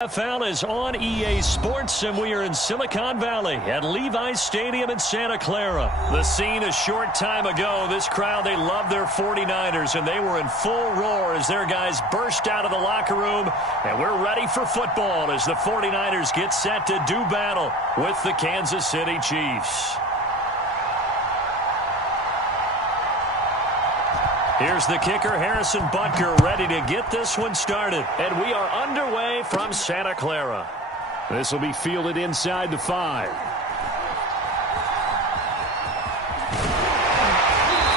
NFL is on EA Sports, and we are in Silicon Valley at Levi's Stadium in Santa Clara. The scene a short time ago. This crowd, they love their 49ers, and they were in full roar as their guys burst out of the locker room. And we're ready for football as the 49ers get set to do battle with the Kansas City Chiefs. Here's the kicker, Harrison Butker, ready to get this one started. And we are underway from Santa Clara. This will be fielded inside the 5.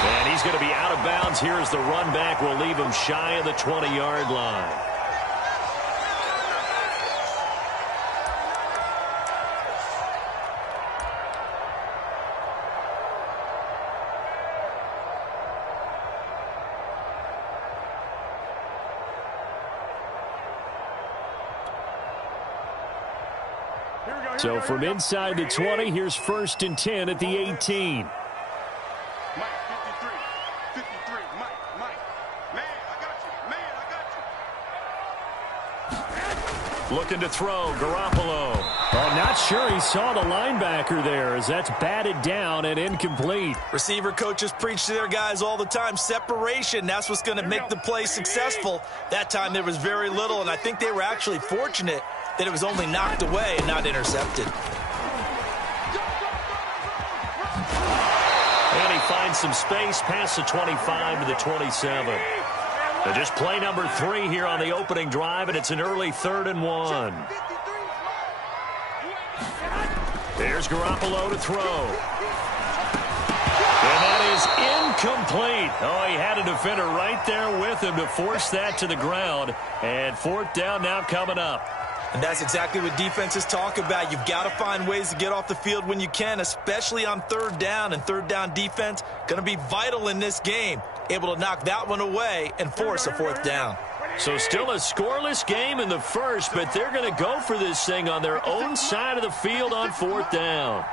And he's going to be out of bounds here as the run back will leave him shy of the 20-yard line. So from inside the 20, here's 1st and 10 at the 18. Mike, 53, 53, Mike, man, I got you. Looking to throw, Garoppolo. Oh, not sure he saw the linebacker there as that's batted down and incomplete. Receiver coaches preach to their guys all the time. Separation, that's what's going to make the play successful. That time there was very little, and I think they were actually fortunate that it was only knocked away and not intercepted. And he finds some space past the 25 to the 27. So just play number 3 here on the opening drive, and it's an early 3rd and 1. There's Garoppolo to throw. And that is incomplete. Oh, he had a defender right there with him to force that to the ground. And 4th down now coming up. And that's exactly what defenses talk about. You've got to find ways to get off the field when you can, especially on 3rd down. And 3rd down defense going to be vital in this game. Able to knock that one away and force a 4th down. So still a scoreless game in the first, but they're going to go for this thing on their own side of the field on 4th down.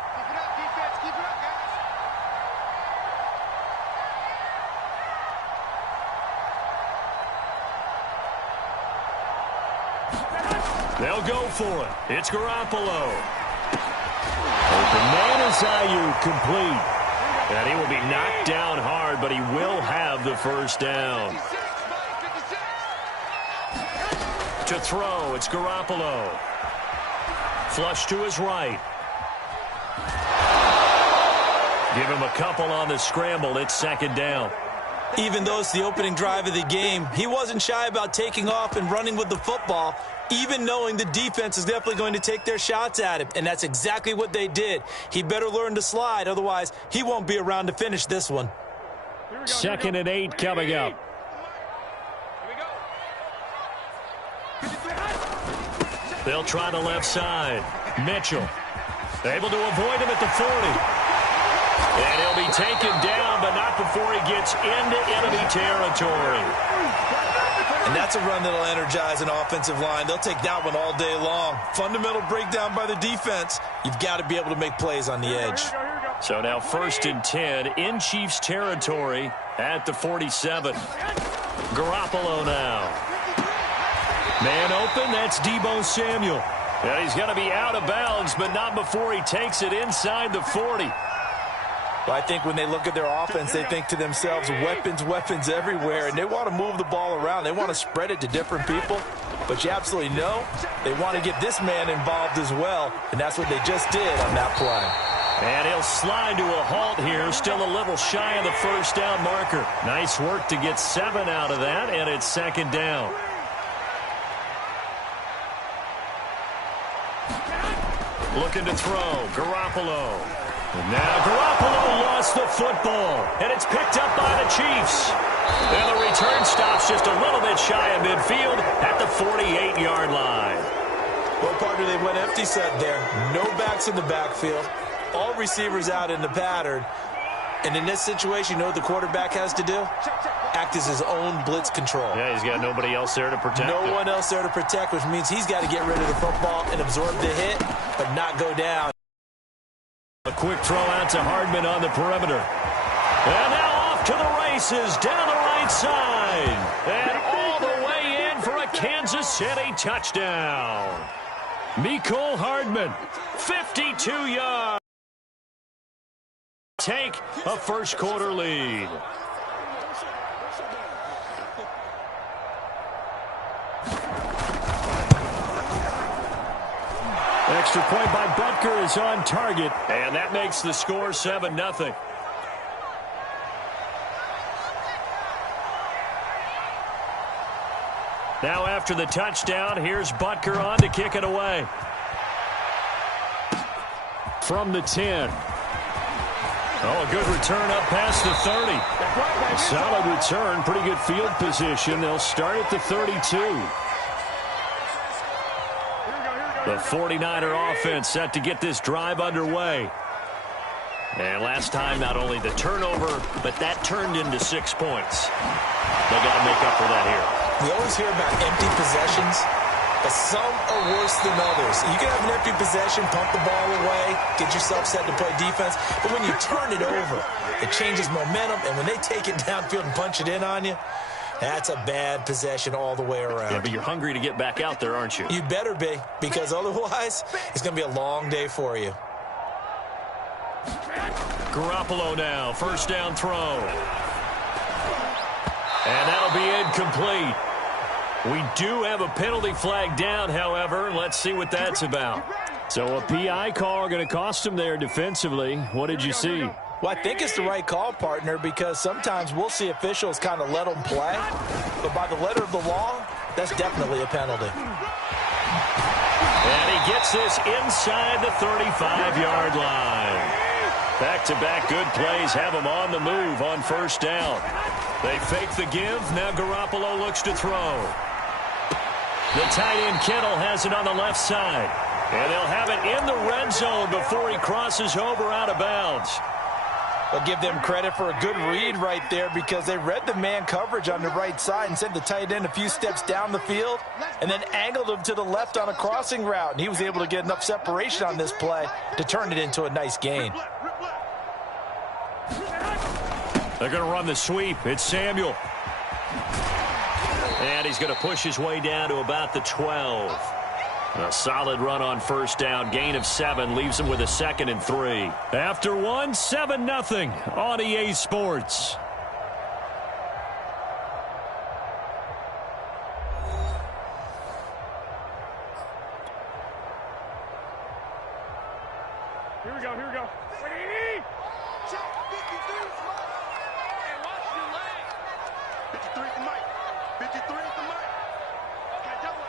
They'll go for it. It's Garoppolo. Open man is Ayuk, complete. And he will be knocked down hard, but he will have the 1st down. To throw, it's Garoppolo. Flush to his right. Give him a couple on the scramble. It's 2nd down. Even though it's the opening drive of the game, he wasn't shy about taking off and running with the football, even knowing the defense is definitely going to take their shots at him. And that's exactly what they did. He better learn to slide, otherwise he won't be around to finish this one. 2nd and 8 coming up. They'll try the left side. Mitchell able to avoid him at the 40. And he'll be taken down, but not before he gets into enemy territory. And that's a run that'll energize an offensive line. They'll take that one all day long. Fundamental breakdown by the defense. You've got to be able to make plays on the edge. So now 1st and 10 in Chiefs territory at the 47. Garoppolo now. Man open, that's Deebo Samuel. And he's going to be out of bounds, but not before he takes it inside the 40. Well, I think when they look at their offense, they think to themselves, weapons, weapons everywhere, and they want to move the ball around. They want to spread it to different people, but you absolutely know they want to get this man involved as well, and that's what they just did on that play. And he'll slide to a halt here, still a little shy of the 1st down marker. Nice work to get 7 out of that, and it's 2nd down. Looking to throw, Garoppolo. And now Garoppolo lost the football, and it's picked up by the Chiefs. And the return stops just a little bit shy of midfield at the 48-yard line. Well, partner, they went empty set there. No backs in the backfield. All receivers out in the pattern. And in this situation, you know what the quarterback has to do? Act as his own blitz control. Yeah, he's got nobody else there to protect him. No one else there to protect, which means he's got to get rid of the football and absorb the hit, but not go down. A quick throw out to Hardman on the perimeter. And now off to the races down the right side. And all the way in for a Kansas City touchdown. Mecole Hardman, 52 yards. Take a first quarter lead. Extra point by Butker is on target, and that makes the score 7-0. Now after the touchdown, here's Butker on to kick it away. From the 10. Oh, a good return up past the 30. Solid return, pretty good field position. They'll start at the 32. The 49er offense set to get this drive underway. And last time, not only the turnover, but that turned into 6 points. They got to make up for that here. We always hear about empty possessions, but some are worse than others. You can have an empty possession, pump the ball away, get yourself set to play defense, but when you turn it over, it changes momentum, and when they take it downfield and punch it in on you, that's a bad possession all the way around. Yeah, but you're hungry to get back out there, aren't you? You better be, because otherwise, it's going to be a long day for you. Garoppolo now, first down throw. And that'll be incomplete. We do have a penalty flag down, however. Let's see what that's about. So a PI call going to cost him there defensively. What did you see? Well, I think it's the right call, partner, because sometimes we'll see officials kind of let them play. But by the letter of the law, that's definitely a penalty. And he gets this inside the 35-yard line. Back-to-back good plays have him on the move on first down. They fake the give. Now Garoppolo looks to throw. The tight end Kittle has it on the left side. And they'll have it in the red zone before he crosses over out of bounds. I'll give them credit for a good read right there because they read the man coverage on the right side and sent the tight end a few steps down the field and then angled him to the left on a crossing route. And he was able to get enough separation on this play to turn it into a nice gain. They're going to run the sweep. It's Samuel. And he's going to push his way down to about the 12. A solid run on first down. Gain of 7 leaves him with a 2nd and 3. After 1, 7-0 on EA Sports. Here we go, here we go. Check, 53 is Mike. 53 is the Mike. Okay, double it.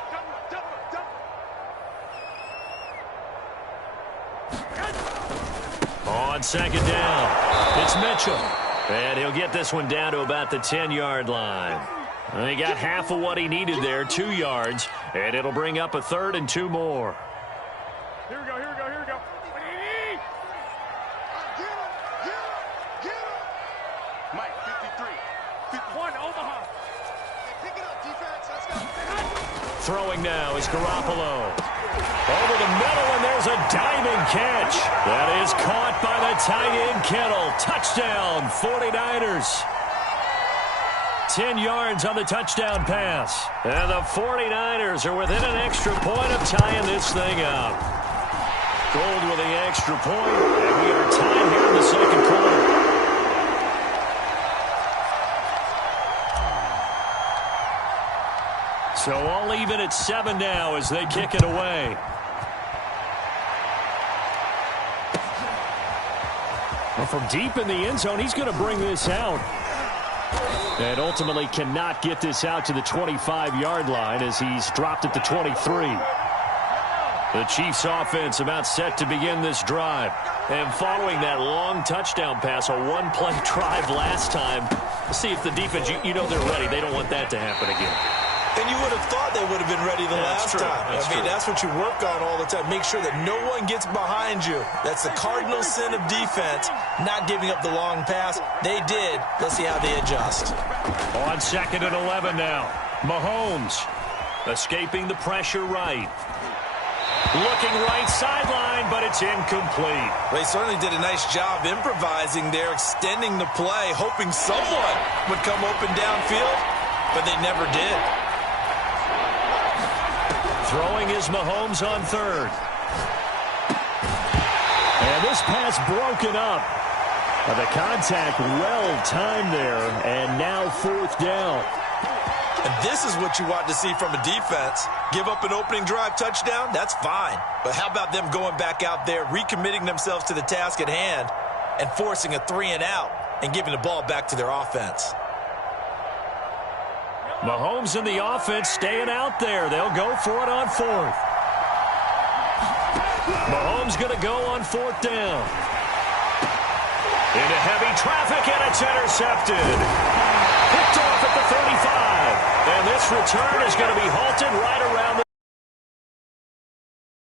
On second down, it's Mitchell. And he'll get this one down to about the 10-yard line. He got half of what he needed there, 2 yards, and it'll bring up a 3rd and 2 more. Here we go. Get him. Mike, 53. 51, Omaha. Pick it up, defense. Let's go. Throwing now is Garoppolo. Over the middle, and there's a diving catch. That is caught by the tight end Kittle. Touchdown, 49ers. 10 yards on the touchdown pass. And the 49ers are within an extra point of tying this thing up. Gold with the extra point, and we are tied here in the second quarter. So all even at 7 now as they kick it away. Well, from deep in the end zone, he's going to bring this out. And ultimately cannot get this out to the 25-yard line as he's dropped at the 23. The Chiefs offense about set to begin this drive. And following that long touchdown pass, a one-play drive last time, see if the defense, you know they're ready. They don't want that to happen again. And you would have thought they would have been ready the last time. That's what you work on all the time. Make sure that no one gets behind you. That's the cardinal sin of defense, not giving up the long pass. They did. Let's see how they adjust. On 2nd and 11 now. Mahomes escaping the pressure right. Looking right sideline, but it's incomplete. They certainly did a nice job improvising there, extending the play, hoping someone would come open downfield, but they never did. Throwing is Mahomes on third. And this pass broken up. The contact well timed there, and now fourth down. And this is what you want to see from a defense. Give up an opening drive touchdown, that's fine. But how about them going back out there, recommitting themselves to the task at hand, and forcing a 3-and-out and giving the ball back to their offense. Mahomes and the offense staying out there. They'll go for it on fourth. Mahomes going to go on fourth down. Into heavy traffic, and it's intercepted. Picked off at the 35. And this return is going to be halted right around the...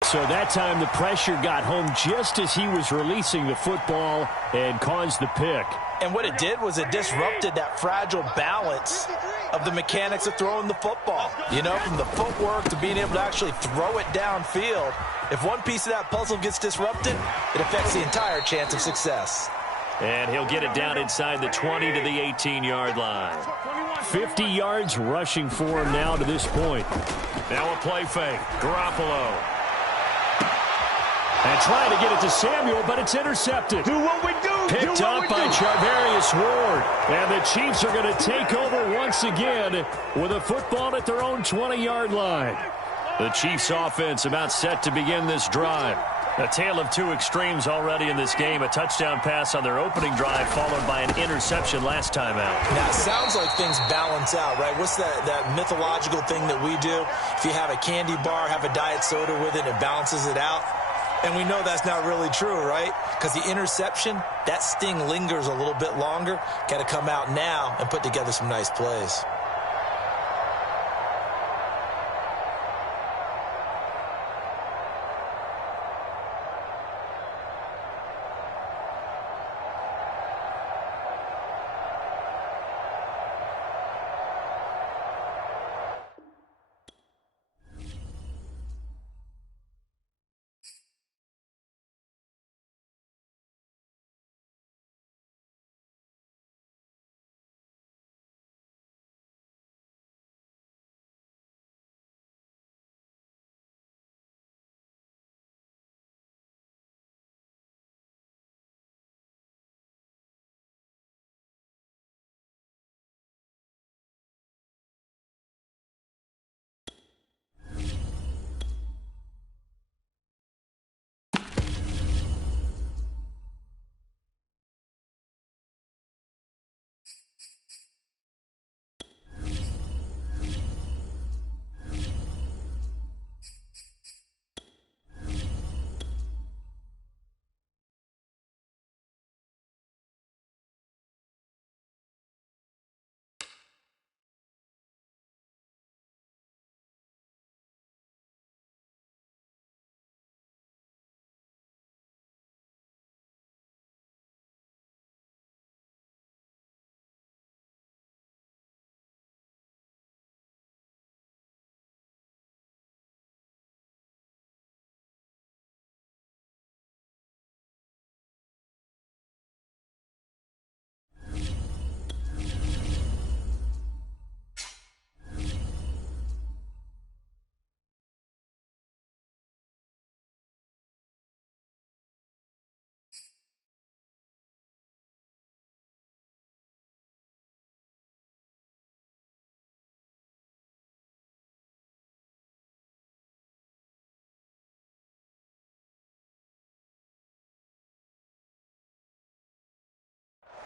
So that time the pressure got home just as he was releasing the football and caused the pick. And what it did was it disrupted that fragile balance of the mechanics of throwing the football. You know, from the footwork to being able to actually throw it downfield. If one piece of that puzzle gets disrupted, it affects the entire chance of success. And he'll get it down inside the 20 to the 18-yard line. 50 yards rushing for him now to this point. Now a play fake. Garoppolo. And trying to get it to Samuel, but it's intercepted. Do what we do. Picked up by Charvarius Ward. And the Chiefs are going to take over once again with a football at their own 20-yard line. The Chiefs offense about set to begin this drive. A tale of two extremes already in this game. A touchdown pass on their opening drive followed by an interception last time out. Now, it sounds like things balance out, right? What's that mythological thing that we do? If you have a candy bar, have a diet soda with it, it balances it out. And we know that's not really true, right? Because the interception, that sting lingers a little bit longer. Got to come out now and put together some nice plays.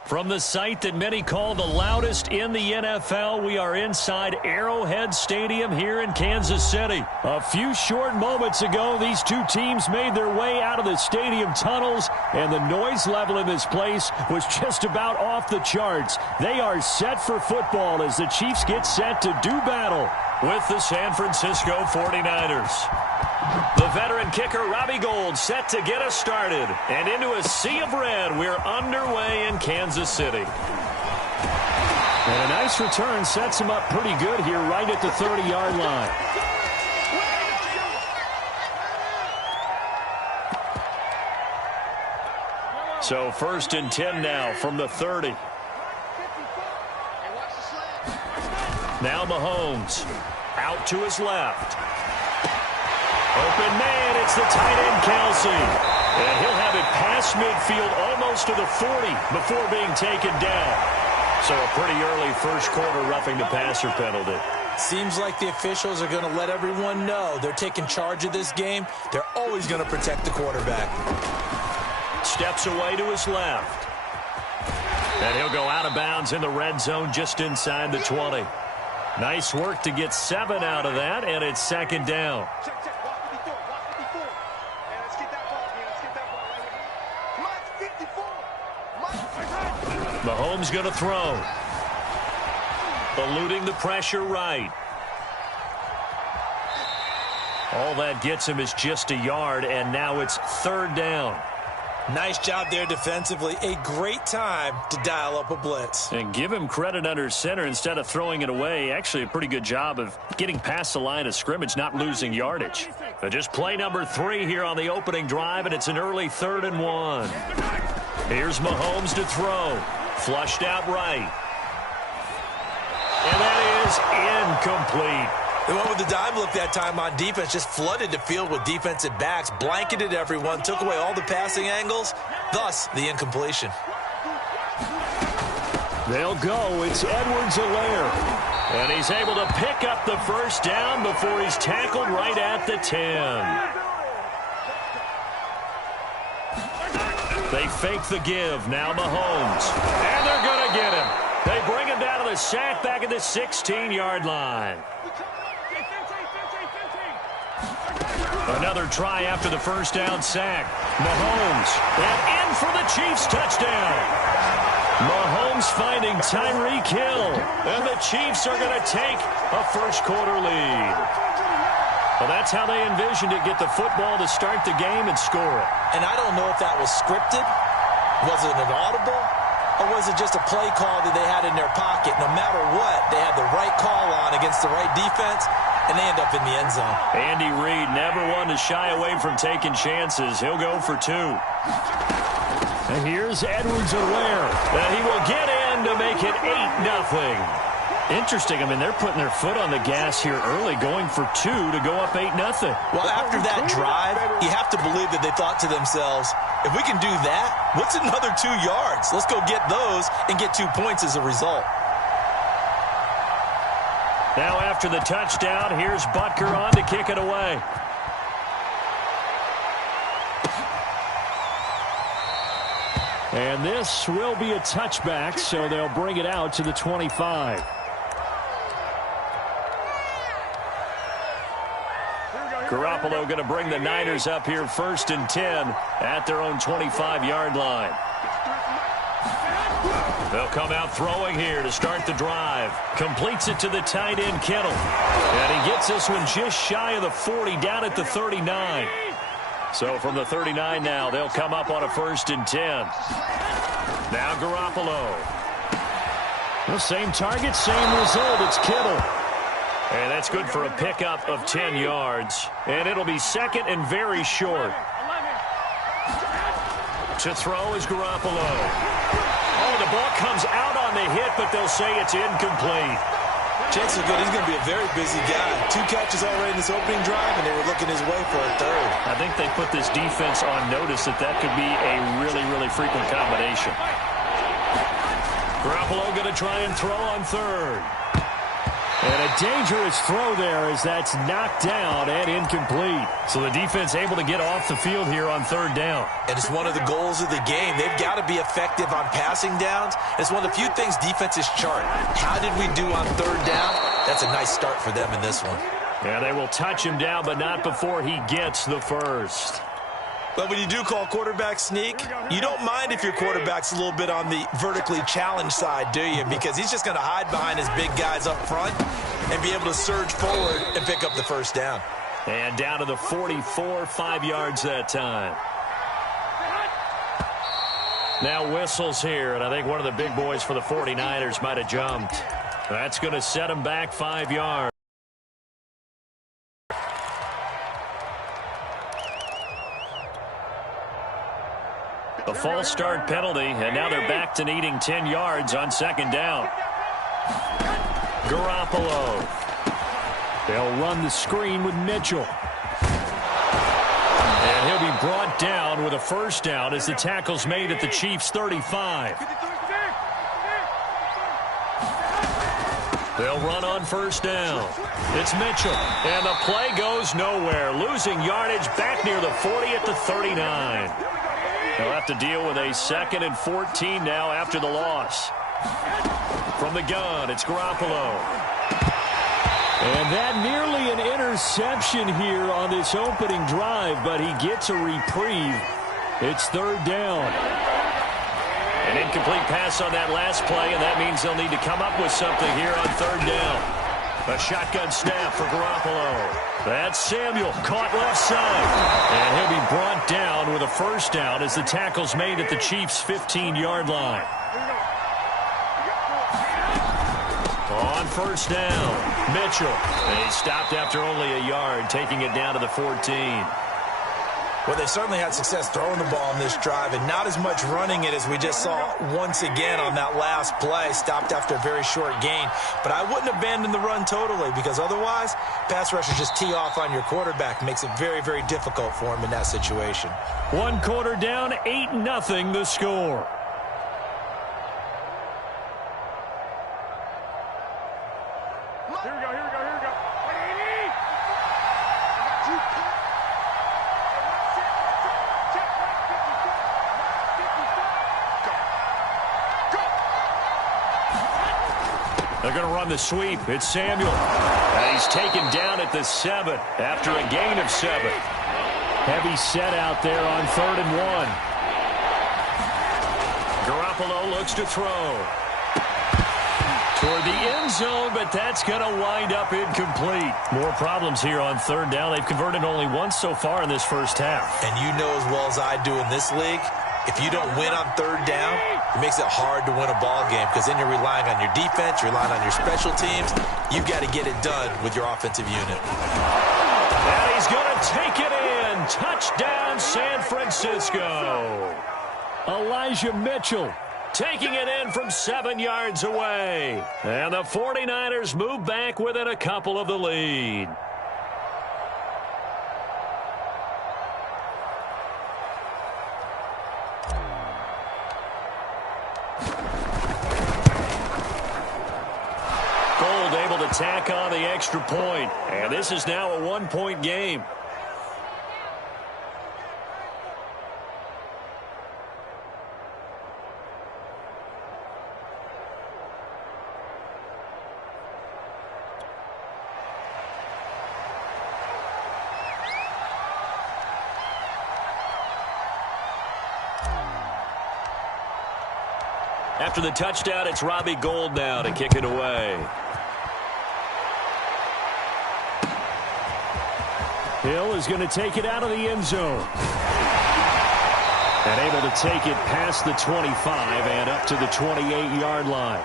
From the site that many call the loudest in the NFL, we are inside Arrowhead Stadium here in Kansas City. A few short moments ago, these two teams made their way out of the stadium tunnels, and the noise level in this place was just about off the charts. They are set for football as the Chiefs get set to do battle with the San Francisco 49ers. The veteran kicker, Robbie Gould, set to get us started. And into a sea of red, we're underway in Kansas City. And a nice return sets him up pretty good here right at the 30-yard line. So 1st and 10 now from the 30. Now Mahomes out to his left. Open man, it's the tight end, Kelsey. And he'll have it past midfield almost to the 40 before being taken down. So a pretty early first quarter roughing the passer penalty. Seems like the officials are going to let everyone know they're taking charge of this game. They're always going to protect the quarterback. Steps away to his left. And he'll go out of bounds in the red zone just inside the 20. Nice work to get 7 out of that, and it's second down. Mahomes going to throw. Eluding the pressure right. All that gets him is just a yard, and now it's third down. Nice job there defensively. A great time to dial up a blitz. And give him credit under center instead of throwing it away. Actually, a pretty good job of getting past the line of scrimmage, not losing yardage. But just play number 3 here on the opening drive, and it's an early 3rd and 1. Here's Mahomes to throw. Flushed out right. And that is incomplete. They went with the dime look that time on defense, just flooded the field with defensive backs, blanketed everyone, took away all the passing angles, thus the incompletion. They'll go. It's Edwards-Helaire. And he's able to pick up the first down before he's tackled right at the 10. They fake the give. Now Mahomes. And they're going to get him. They bring him down to the sack back at the 16-yard line. Another try after the first down sack. Mahomes. And in for the Chiefs touchdown. Mahomes finding Tyreek Hill. And the Chiefs are going to take a first quarter lead. Well, that's how they envisioned it. Get the football to start the game and score it. And I don't know if that was scripted. Was it an audible? Or was it just a play call that they had in their pocket? No matter what, they had the right call on against the right defense, and they end up in the end zone. Andy Reid never one to shy away from taking chances. He'll go for 2. And here's Edwards-Helaire. And he will get in to make it 8-0. Interesting. I mean, they're putting their foot on the gas here early, going for 2 to go up 8-0. Well, after that drive, you have to believe that they thought to themselves, if we can do that, what's another 2 yards? Let's go get those and get 2 points as a result. Now after the touchdown, here's Butker on to kick it away. And this will be a touchback, so they'll bring it out to the 25. Garoppolo going to bring the Niners up here 1st and 10 at their own 25-yard line. They'll come out throwing here to start the drive. Completes it to the tight end, Kittle. And he gets this one just shy of the 40, down at the 39. So from the 39 now, they'll come up on a 1st and 10. Now Garoppolo. The same target, same result. It's Kittle. And that's good for a pickup of 10 yards. And it'll be 2nd and very short. To throw is Garoppolo. Oh, the ball comes out on the hit, but they'll say it's incomplete. Chances are good. He's going to be a very busy guy. 2 catches already in this opening drive, and they were looking his way for a 3rd. I think they put this defense on notice that could be a really, really frequent combination. Garoppolo going to try and throw on 3rd. And a dangerous throw there as that's knocked down and incomplete. So the defense able to get off the field here on 3rd down. And it's one of the goals of the game. They've got to be effective on passing downs. It's one of the few things defenses chart. How did we do on 3rd down? That's a nice start for them in this one. Yeah, they will touch him down, but not before he gets the first. But when you do call quarterback sneak, you don't mind if your quarterback's a little bit on the vertically challenged side, do you? Because he's just going to hide behind his big guys up front and be able to surge forward and pick up the first down. And down to the 44, 5 yards that time. Now whistles here, and I think one of the big boys for the 49ers might have jumped. That's going to set him back 5 yards. A false start penalty, and now they're back to needing 10 yards on 2nd down. Garoppolo. They'll run the screen with Mitchell. brought down with a first down as the tackle's made at the Chiefs' 35. They'll run on first down. It's Mitchell, and the play goes nowhere. Losing yardage back near the 40 at the 39. They'll have to deal with a 2nd and 14 now after the loss. From the gun, it's Garoppolo. And that nearly an interception here on this opening drive, but he gets a reprieve. It's 3rd down. An incomplete pass on that last play, and that means they'll need to come up with something here on 3rd down. A shotgun snap for Garoppolo. That's Samuel, caught left side. And he'll be brought down with a first down as the tackle's made at the Chiefs' 15-yard line. On first down, Mitchell. And he stopped after only a yard, taking it down to the 14. Well, they certainly had success throwing the ball on this drive and not as much running it as we just saw once again on that last play. Stopped after a very short gain. But I wouldn't abandon the run totally because otherwise, pass rushers just tee off on your quarterback. Makes it very, very difficult for him in that situation. 1 quarter down, 8-0 the score. Here we go. They're going to run the sweep. It's Samuel. And he's taken down at the 7 after a gain of 7. Heavy set out there on 3rd and 1. Garoppolo looks to throw. Toward the end zone, but that's going to wind up incomplete. More problems here on 3rd down. They've converted only once so far in this first half. And you know as well as I do in this league, if you don't win on 3rd down, it makes it hard to win a ball game because then you're relying on your defense, you're relying on your special teams. You've got to get it done with your offensive unit. And he's going to take it in. Touchdown, San Francisco. Elijah Mitchell taking it in from 7 yards away. And the 49ers move back within a couple of the lead. Gold able to tack on the extra point. And this is now a 1-point game. After the touchdown, it's Robbie Gould now to kick it away. Hill is going to take it out of the end zone. And able to take it past the 25 and up to the 28-yard line.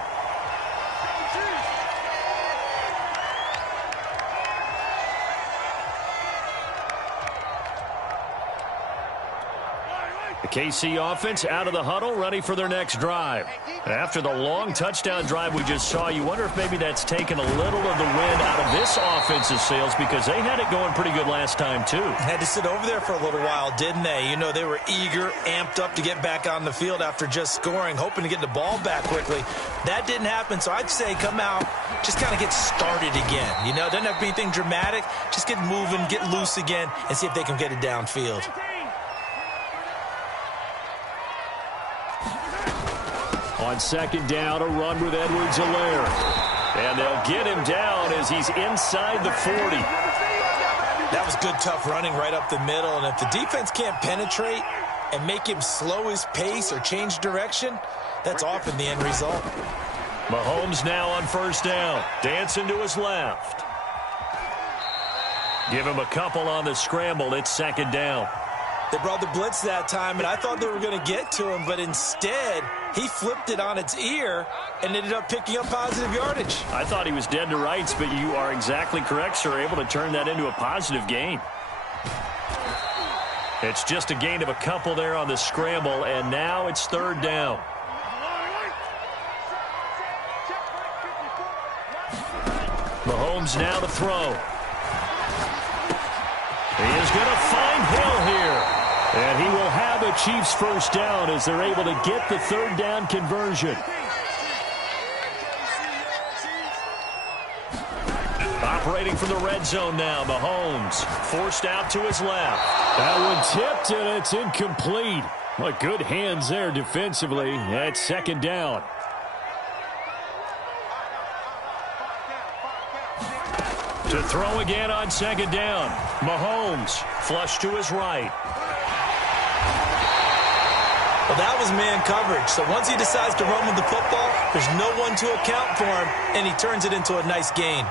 The KC offense out of the huddle, ready for their next drive. After the long touchdown drive we just saw, you wonder if maybe that's taken a little of the wind out of this offense's sails because they had it going pretty good last time, too. Had to sit over there for a little while, didn't they? You know, they were eager, amped up to get back on the field after just scoring, hoping to get the ball back quickly. That didn't happen, so I'd say come out, just kind of get started again. You know, doesn't have to be anything dramatic. Just get moving, get loose again, and see if they can get it downfield. On second down, a run with Edwards-Helaire. And they'll get him down as he's inside the 40. That was good, tough running right up the middle. And if the defense can't penetrate and make him slow his pace or change direction, that's often the end result. Mahomes now on first down. Dancing to his left. Give him a couple on the scramble. It's second down. They brought the blitz that time, and I thought they were going to get to him, but instead, he flipped it on its ear and ended up picking up positive yardage. I thought he was dead to rights, but you are exactly correct, sir, able to turn that into a positive gain. It's just a gain of a couple there on the scramble, and now it's third down. Mahomes now to throw. He is going to find Hill here. Chiefs first down as they're able to get the third down conversion. Operating from the red zone now, Mahomes forced out to his left. That one tipped, and it's incomplete. Well, good hands there defensively at second down. To throw again on second down. Mahomes flush to his right. Well, that was man coverage. So once he decides to run with the football, there's no one to account for him, and he turns it into a nice gain.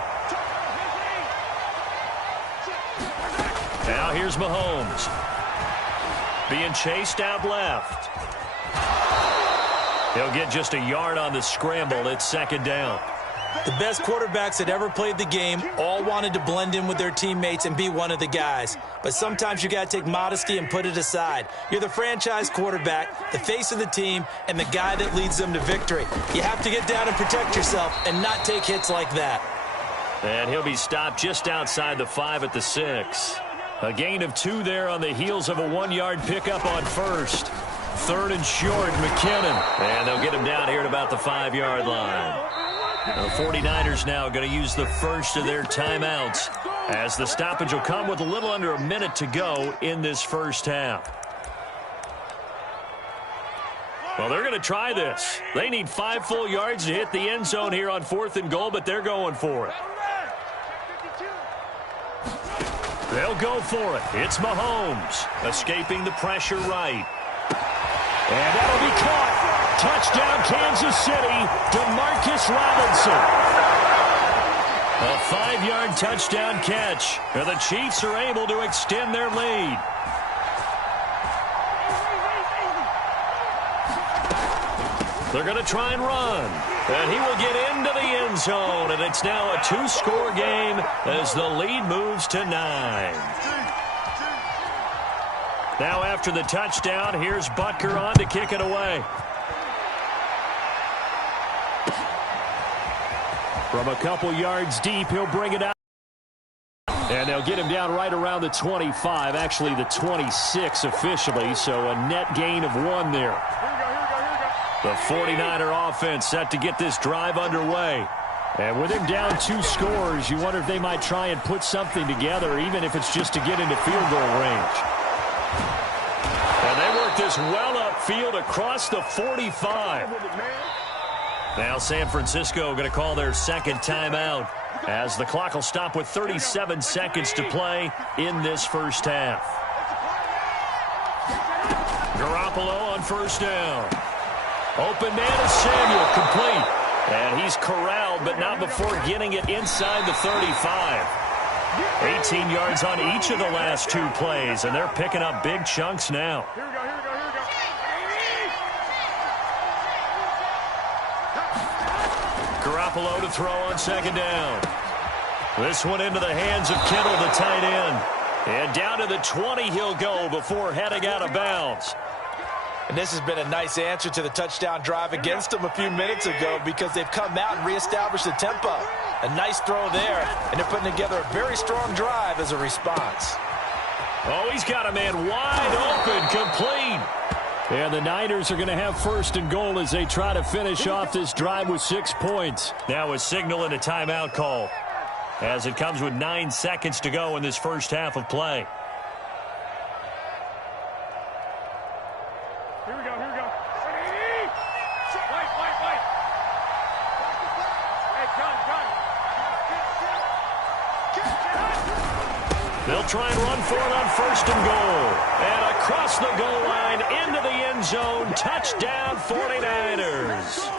Now here's Mahomes. Being chased out left. He'll get just a yard on the scramble. It's second down. The best quarterbacks that ever played the game all wanted to blend in with their teammates and be one of the guys. But sometimes you got to take modesty and put it aside. You're the franchise quarterback, the face of the team, and the guy that leads them to victory. You have to get down and protect yourself and not take hits like that. And he'll be stopped just outside the 5 at the 6. A gain of 2 there on the heels of a 1-yard pickup on first. Third and short, McKinnon. And they'll get him down here at about the 5-yard line. The 49ers now going to use the first of their timeouts as the stoppage will come with a little under a minute to go in this first half. Well, they're going to try this. They need 5 full yards to hit the end zone here on 4th and goal, but they're going for it. They'll go for it. It's Mahomes escaping the pressure right. And that'll be caught. Touchdown, Kansas City, DeMarcus Robinson. A 5-yard touchdown catch. And the Chiefs are able to extend their lead. They're going to try and run. And he will get into the end zone. And it's now a 2-score game as the lead moves to 9. Now after the touchdown, here's Butker on to kick it away. From a couple yards deep, he'll bring it out. And they'll get him down right around the 25, actually the 26 officially, so a net gain of 1 there. The 49er offense set to get this drive underway. And with him down 2 scores, you wonder if they might try and put something together, even if it's just to get into field goal range. And they work this well upfield across the 45. Now San Francisco going to call their second timeout as the clock will stop with 37 seconds to play in this first half. Garoppolo on first down. Open man is Samuel, complete. And he's corralled, but not before getting it inside the 35. 18 yards on each of the last 2 plays, and they're picking up big chunks now. Garoppolo to throw on second down. This one into the hands of Kittle, the tight end. And down to the 20 he'll go before heading out of bounds. And this has been a nice answer to the touchdown drive against them a few minutes ago because they've come out and reestablished the tempo. A nice throw there, and they're putting together a very strong drive as a response. Oh, he's got a man wide open, complete. And the Niners are going to have first and goal as they try to finish off this drive with 6 points. Now a signal and a timeout call as it comes with 9 seconds to go in this first half of play. Here we go. Wait. Hey, gun. They'll try and run for it on first and goal. And across the goal line into the end zone. Touchdown 49ers.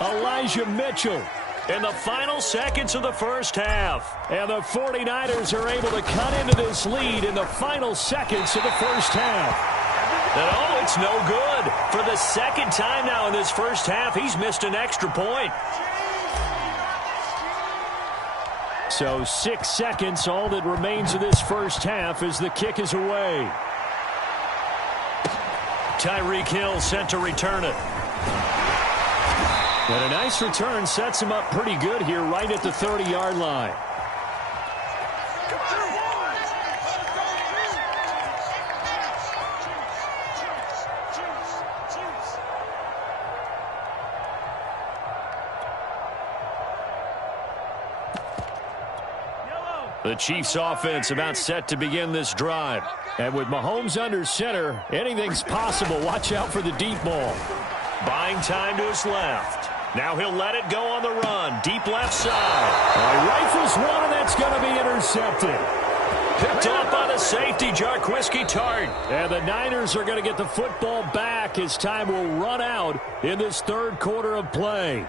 Elijah Mitchell in the final seconds of the first half. And the 49ers are able to cut into this lead in the final seconds of the first half. And oh, it's no good. For the second time now in this first half, he's missed an extra point. So 6 seconds, all that remains of this first half as the kick is away. Tyreek Hill set to return it. And a nice return sets him up pretty good here right at the 30-yard line. The Chiefs offense about set to begin this drive. And with Mahomes under center, anything's possible. Watch out for the deep ball. Buying time to his left. Now he'll let it go on the run. Deep left side. Rifles one, and that's going to be intercepted. Picked off by the safety, Jarquiski Tart. And the Niners are going to get the football back as time will run out in this third quarter of play.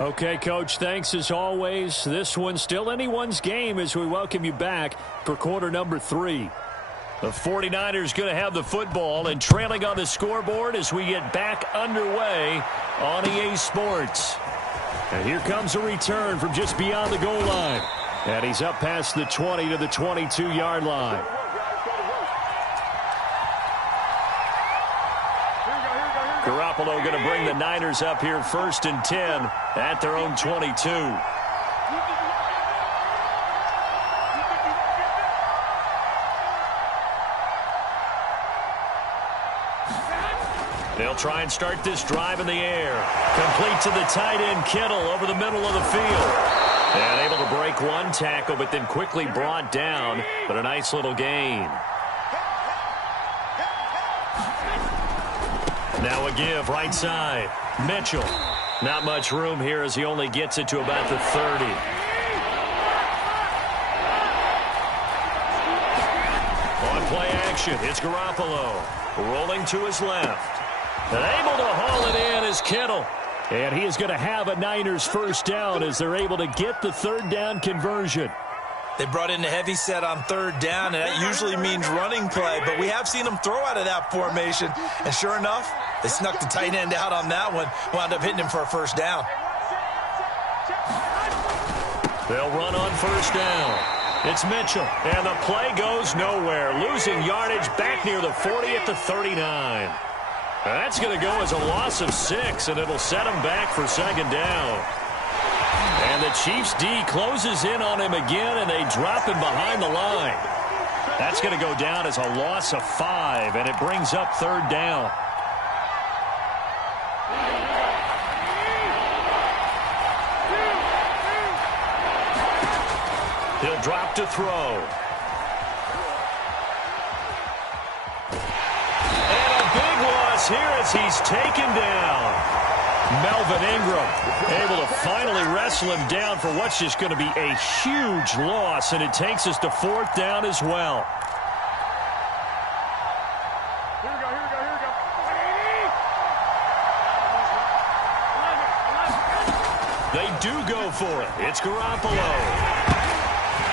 Okay, Coach, thanks as always. This one's still anyone's game as we welcome you back for quarter number 3. The 49ers going to have the football and trailing on the scoreboard as we get back underway on EA Sports. And here comes a return from just beyond the goal line. And he's up past the 20 to the 22-yard line. Garoppolo going to bring the Niners up here 1st and 10 at their own 22. They'll try and start this drive in the air. Complete to the tight end, Kittle, over the middle of the field. And able to break one tackle, but then quickly brought down. But a nice little gain. Now a give, right side. Mitchell. Not much room here as he only gets it to about the 30. On play action, it's Garoppolo. Rolling to his left. And able to haul it in is Kittle. And he is going to have a Niners first down as they're able to get the third down conversion. They brought in the heavy set on third down, and that usually means running play. But we have seen them throw out of that formation. And sure enough, they snuck the tight end out on that one. Wound up hitting him for a first down. They'll run on first down. It's Mitchell. And the play goes nowhere. Losing yardage back near the 40 at the 39. That's going to go as a loss of 6, and it'll set him back for second down. And the Chiefs D closes in on him again, and they drop him behind the line. That's going to go down as a loss of 5, and it brings up third down. He'll drop to throw. Here as he's taken down. Melvin Ingram able to finally wrestle him down for what's just going to be a huge loss, and it takes us to 4th down as well. Here we go. They do go for it. It's Garoppolo.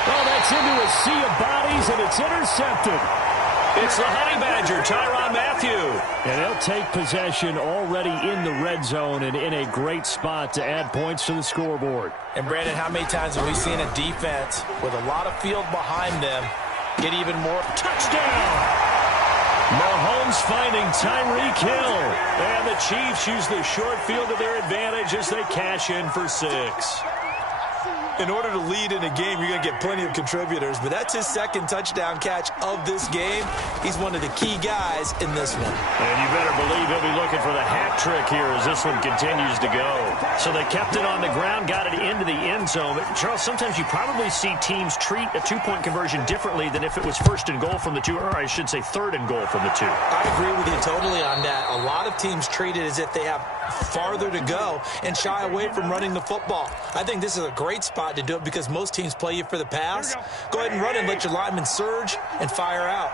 Oh, that's into a sea of bodies, and it's intercepted. It's the Honey Badger, Tyrann Mathieu. And they'll take possession already in the red zone and in a great spot to add points to the scoreboard. And, Brandon, how many times have we seen a defense with a lot of field behind them get even more? Touchdown! Mahomes finding Tyreek Hill. And the Chiefs use the short field to their advantage as they cash in for 6. In order to lead in a game, you're going to get plenty of contributors, but that's his second touchdown catch of this game. He's one of the key guys in this one. And you better believe he'll be looking for the hat trick here as this one continues to go. So they kept it on the ground, got it into the end zone. Charles, sometimes you probably see teams treat a two-point conversion differently than if it was 1st and goal from the 2, or I should say 3rd and goal from the 2. I agree with you totally on that. A lot of teams treat it as if they have farther to go and shy away from running the football. I think this is a great spot to do it because most teams play you for the pass. Go ahead and run and let your linemen surge and fire out.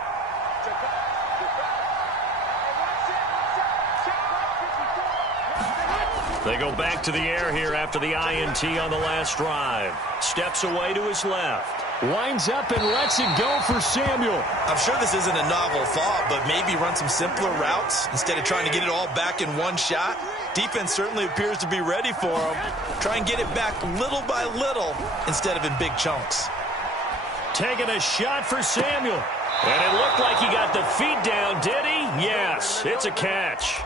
They go back to the air here after the INT on the last drive. Steps away to his left. Winds up and lets it go for Samuel. I'm sure this isn't a novel thought, but maybe run some simpler routes instead of trying to get it all back in one shot. Defense certainly appears to be ready for him. Try and get it back little by little instead of in big chunks. Taking a shot for Samuel. And it looked like he got the feet down, did he? Yes, it's a catch.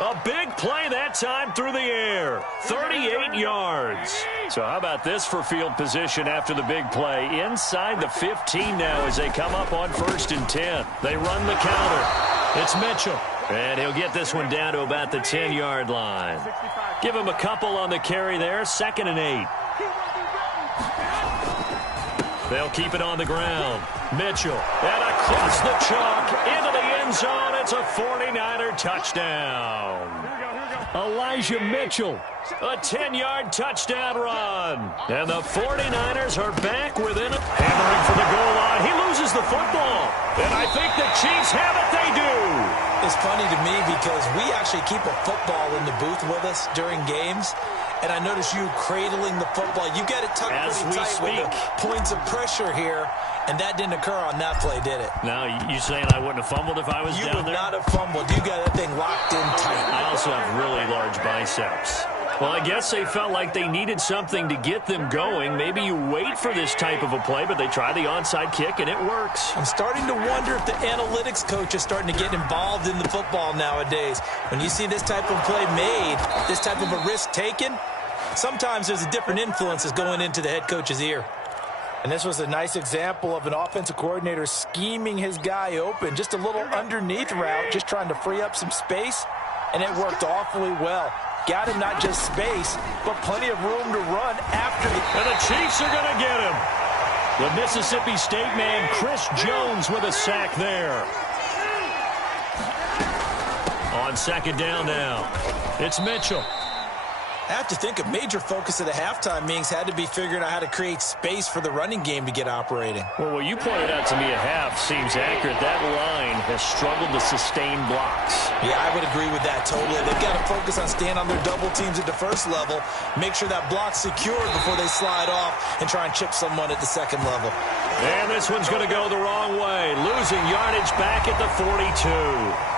A big play that time through the air. 38 yards. So how about this for field position after the big play? Inside the 15 now as they come up on 1st and 10. They run the counter. It's Mitchell. And he'll get this one down to about the 10-yard line. Give him a couple on the carry there. 2nd and 8. They'll keep it on the ground. Mitchell, and across the chalk, into the end zone. It's a 49er touchdown. Elijah Mitchell, a 10-yard touchdown run. And the 49ers are back within it. Hammering for the goal line. He loses the football. And I think the Chiefs have it. They do. It's funny to me because we actually keep a football in the booth with us during games. And I notice you cradling the football. You got it tucked pretty tight with the points of pressure here. And that didn't occur on that play, did it? Now, you saying I wouldn't have fumbled if I was down there? You would not have fumbled. You got that thing locked in tight. I also have really large biceps. Well, I guess they felt like they needed something to get them going. Maybe you wait for this type of a play, but they try the onside kick, and it works. I'm starting to wonder if the analytics coach is starting to get involved in the football nowadays. When you see this type of play made, this type of a risk taken, sometimes there's a different influences going into the head coach's ear. And this was a nice example of an offensive coordinator scheming his guy open. Just a little underneath route, just trying to free up some space, and it worked awfully well. Got him not just space, but plenty of room to run after the... And the Chiefs are going to get him. The Mississippi State man, Chris Jones, with a sack there. On second down now, it's Mitchell. I have to think a major focus of the halftime meetings had to be figuring out how to create space for the running game to get operating. Well, what you pointed out to me at half seems accurate. That line has struggled to sustain blocks. Yeah, I would agree with that totally. They've got to focus on staying on their double teams at the first level, make sure that block's secured before they slide off and try and chip someone at the second level. And this one's going to go the wrong way, losing yardage back at the 42.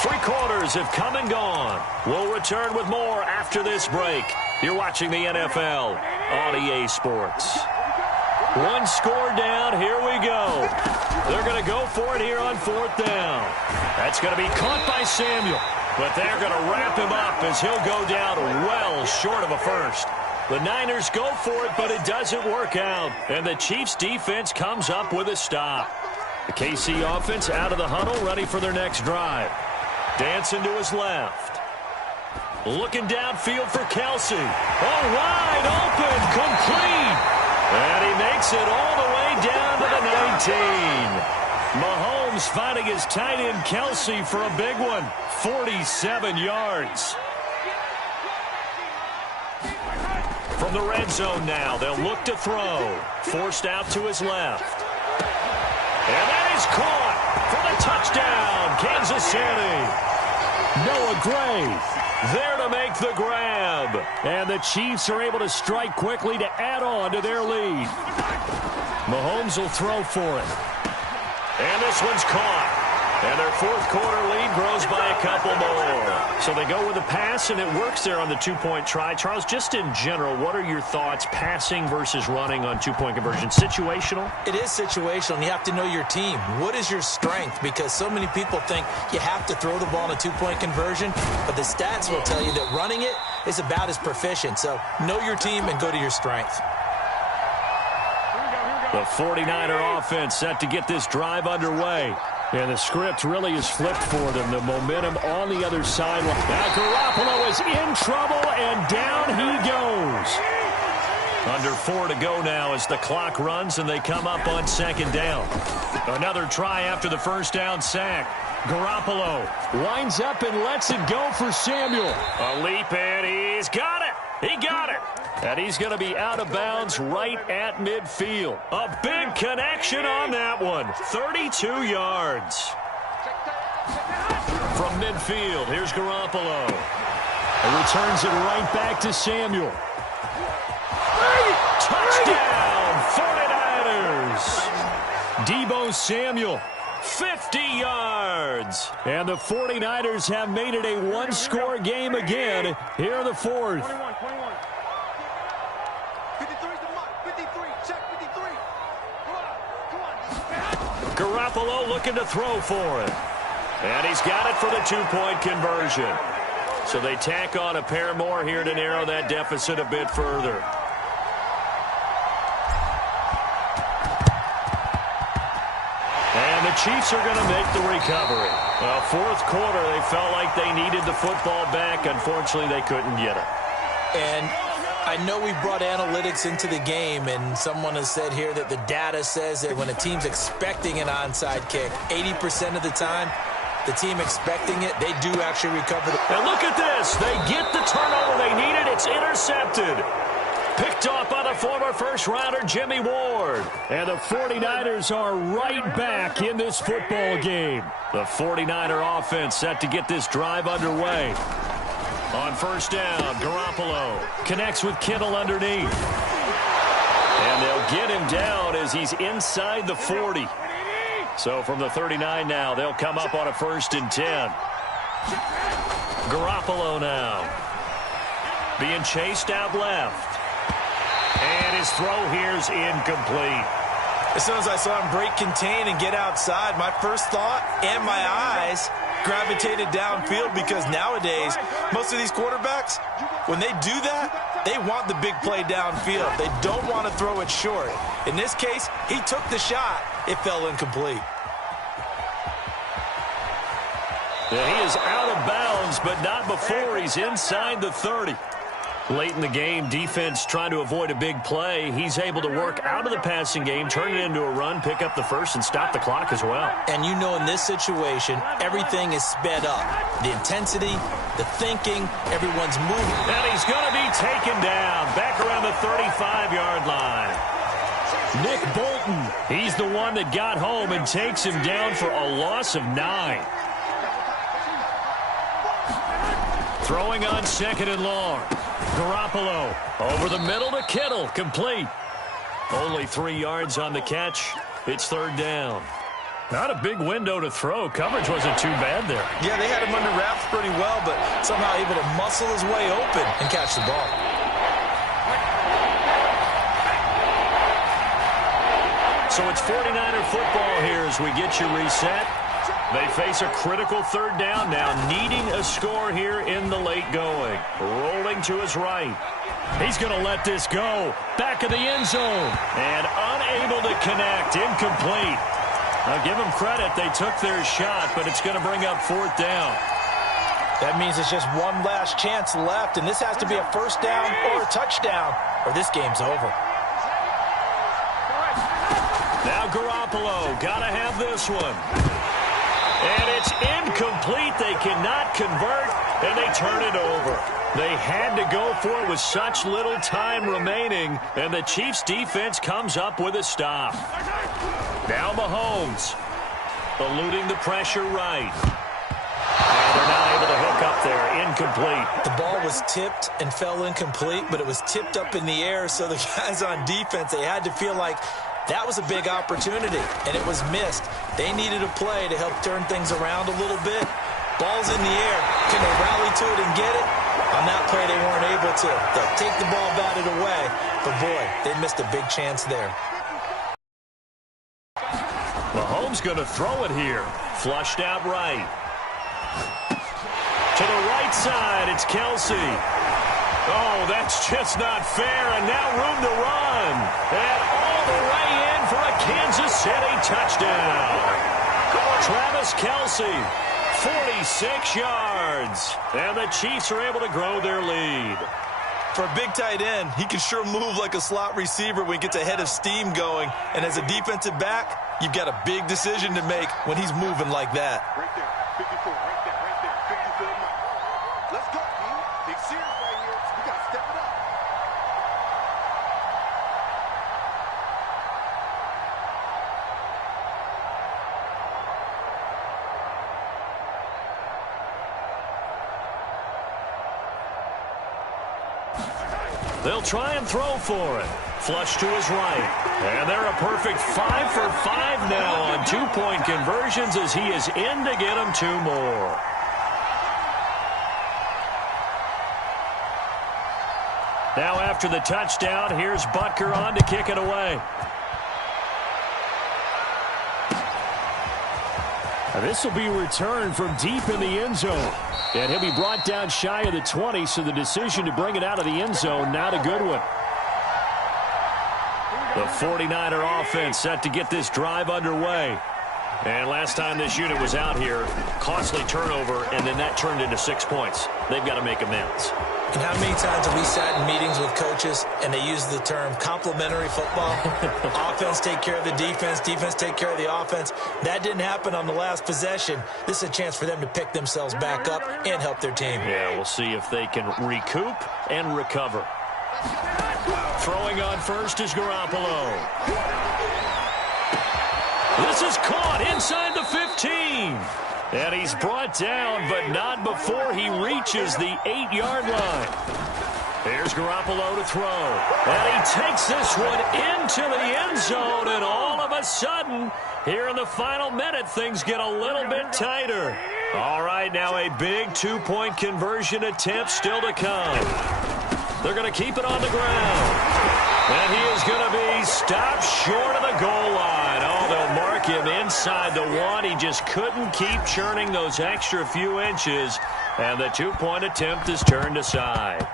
3 quarters have come and gone. We'll return with more after this break. You're watching the NFL on EA Sports. 1 score down. Here we go. They're going to go for it here on 4th down. That's going to be caught by Samuel. But they're going to wrap him up as he'll go down well short of a first. The Niners go for it, but it doesn't work out. And the Chiefs defense comes up with a stop. The KC offense out of the huddle, ready for their next drive. Dancing to his left. Looking downfield for Kelsey. Oh, wide open, complete. And he makes it all the way down to the 19. Mahomes finding his tight end Kelsey for a big one. 47 yards. From the red zone now, they'll look to throw. Forced out to his left. And that is caught for the touchdown, Kansas City. Noah Gray there to make the grab. And the Chiefs are able to strike quickly to add on to their lead. Mahomes will throw for it. And this one's caught. And their 4th quarter lead grows by a couple more. So they go with a pass, and it works there on the 2-point try. Charles, just in general, what are your thoughts passing versus running on 2-point conversion? Situational? It is situational, and you have to know your team. What is your strength? Because so many people think you have to throw the ball in a 2-point conversion, but the stats will tell you that running it is about as proficient. So know your team and go to your strength. The 49er offense set to get this drive underway. And the script really is flipped for them. The momentum on the other sideline. Now Garoppolo is in trouble, and down he goes. Under 4 to go now as the clock runs, and they come up on 2nd down. Another try after the first down sack. Garoppolo winds up and lets it go for Samuel. A leap, and he's got it. He got it. And he's going to be out of bounds right at midfield. A big connection on that one. 32 yards. From midfield, here's Garoppolo. And returns it right back to Samuel. Touchdown, 49ers. Deebo Samuel, 50 yards. And the 49ers have made it a 1-score game again here in the 4th. 53 is the mark. 53. Check 53. Come on. Garoppolo looking to throw for it. And he's got it for the 2-point conversion. So they tack on a pair more here to narrow that deficit a bit further. And the Chiefs are going to make the recovery. Well, 4th quarter, they felt like they needed the football back. Unfortunately, they couldn't get it. And I know we brought analytics into the game, and someone has said here that the data says that when a team's expecting an onside kick, 80% of the time, the team expecting it, they do actually recover. And look at this. They get the turnover they needed. It's intercepted. Picked off by the former first-rounder Jimmy Ward. And the 49ers are right back in this football game. The 49er offense set to get this drive underway. On first down, Garoppolo connects with Kittle underneath. And they'll get him down as he's inside the 40. So from the 39 now, they'll come up on a 1st and 10. Garoppolo now. Being chased out left. And his throw here's incomplete. As soon as I saw him break contain and get outside, my first thought and my eyes gravitated downfield, because nowadays, most of these quarterbacks, when they do that, they want the big play downfield. They don't want to throw it short. In this case, he took the shot. It fell incomplete. And he is out of bounds, but not before he's inside the 30. Late in the game, defense trying to avoid a big play. He's able to work out of the passing game, turn it into a run, pick up the first, and stop the clock as well. And you know, in this situation, everything is sped up. The intensity, the thinking, everyone's moving. And he's going to be taken down back around the 35-yard line. Nick Bolton, he's the one that got home and takes him down for a loss of 9. Throwing on 2nd and long. Garoppolo over the middle to Kittle, complete. Only 3 yards on the catch. It's 3rd down. Not a big window to throw. Coverage wasn't too bad there. Yeah, they had him under wraps pretty well, but somehow able to muscle his way open and catch the ball. So it's 49er football here as we get you reset. They face a critical 3rd down now, needing a score here in the late going. Rolling to his right. He's going to let this go. Back of the end zone. And unable to connect. Incomplete. Now give them credit. They took their shot, but it's going to bring up 4th down. That means it's just one last chance left, and this has to be a 1st down or a touchdown, or this game's over. Now Garoppolo. Got to have this one. And it's incomplete. They cannot convert, and they turn it over. They had to go for it with such little time remaining, and the Chiefs' defense comes up with a stop. Now Mahomes, eluding the pressure right. And they're not able to hook up there. Incomplete. The ball was tipped and fell incomplete, but it was tipped up in the air, so the guys on defense, they had to feel like that was a big opportunity, and it was missed. They needed a play to help turn things around a little bit. Ball's in the air. Can they rally to it and get it? On that play, they weren't able to. They'll take the ball, batted away. But, boy, they missed a big chance there. Mahomes going to throw it here. Flushed out right. To the right side, it's Kelsey. Oh, that's just not fair, and now room to run. And all the way in for a Kansas City touchdown. Travis Kelsey, 46 yards. And the Chiefs are able to grow their lead. For a big tight end, he can sure move like a slot receiver when he gets a head of steam going. And as a defensive back, you've got a big decision to make when he's moving like that. Right there, 54, right there, 54 miles. Let's go, team. Big series right here. We got to step it up. They'll try and throw for it. Flush to his right. And they're a perfect 5 for 5 now on 2-point conversions as he is in to get them 2 more. Now after the touchdown, here's Butker on to kick it away. Now this will be returned from deep in the end zone. And he'll be brought down shy of the 20, so the decision to bring it out of the end zone, not a good one. The 49er offense set to get this drive underway. And last time this unit was out here, costly turnover, and then that turned into 6 points. They've got to make amends. And how many times have we sat in meetings with coaches and they use the term complementary football? Offense take care of the defense, defense take care of the offense. That didn't happen on the last possession. This is a chance for them to pick themselves back up and help their team. Yeah, we'll see if they can recoup and recover. Throwing on first is Garoppolo. This is caught inside the 15. And he's brought down, but not before he reaches the 8-yard line. Here's Garoppolo to throw. And he takes this one into the end zone, and all of a sudden, here in the final minute, things get a little bit tighter. All right, now a big two-point conversion attempt still to come. They're going to keep it on the ground. And he is going to be stopped short of the goal line. Oh, they'll mark him inside the one. He just couldn't keep churning those extra few inches. And the two-point attempt is turned aside.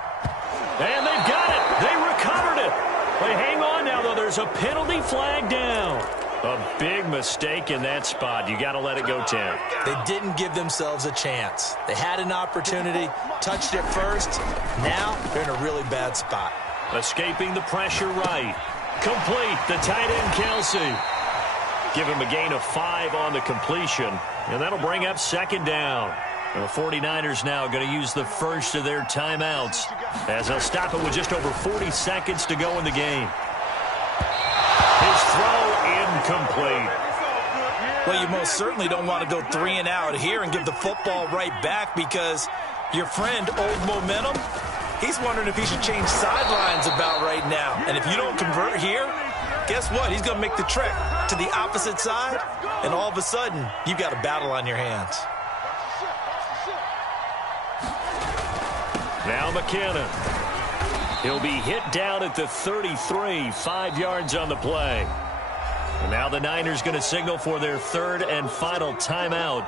And they've got it. They recovered it. They hang on now, though. There's a penalty flag down. A big mistake in that spot. You got to let it go 10. They didn't give themselves a chance. They had an opportunity, touched it first. Now they're in a really bad spot. Escaping the pressure right. Complete. The tight end, Kelsey. Give him a gain of 5 on the completion. And that'll bring up second down. And the 49ers now going to use the first of their timeouts, as they'll stop it with just over 40 seconds to go in the game. His throw incomplete. Well, you most certainly don't want to go 3 and out here and give the football right back, because your friend, Old Momentum, he's wondering if he should change sidelines about right now. And if you don't convert here, guess what? He's going to make the trek to the opposite side, and all of a sudden, you've got a battle on your hands. Now McKinnon. He'll be hit down at the 33, 5 yards on the play. And now the Niners going to signal for their third and final timeout,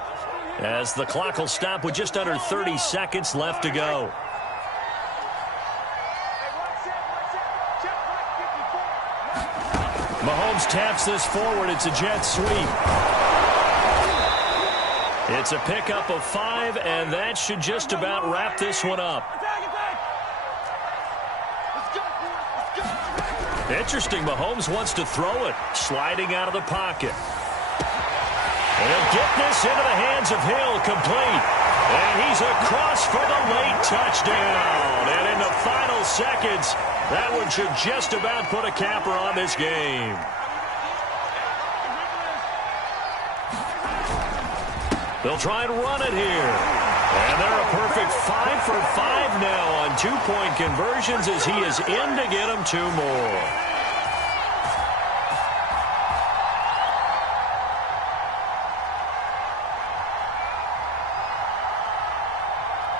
as the clock will stop with just under 30 seconds left to go. Mahomes taps this forward. It's a jet sweep. It's a pickup of 5, and that should just about wrap this one up. Interesting, Mahomes wants to throw it, sliding out of the pocket. And he'll get this into the hands of Hill, complete. And he's across for the late touchdown. And in the final seconds, that one should just about put a capper on this game. They'll try and run it here. And they're a perfect 5 for 5 now on two-point conversions, as he is in to get them 2 more.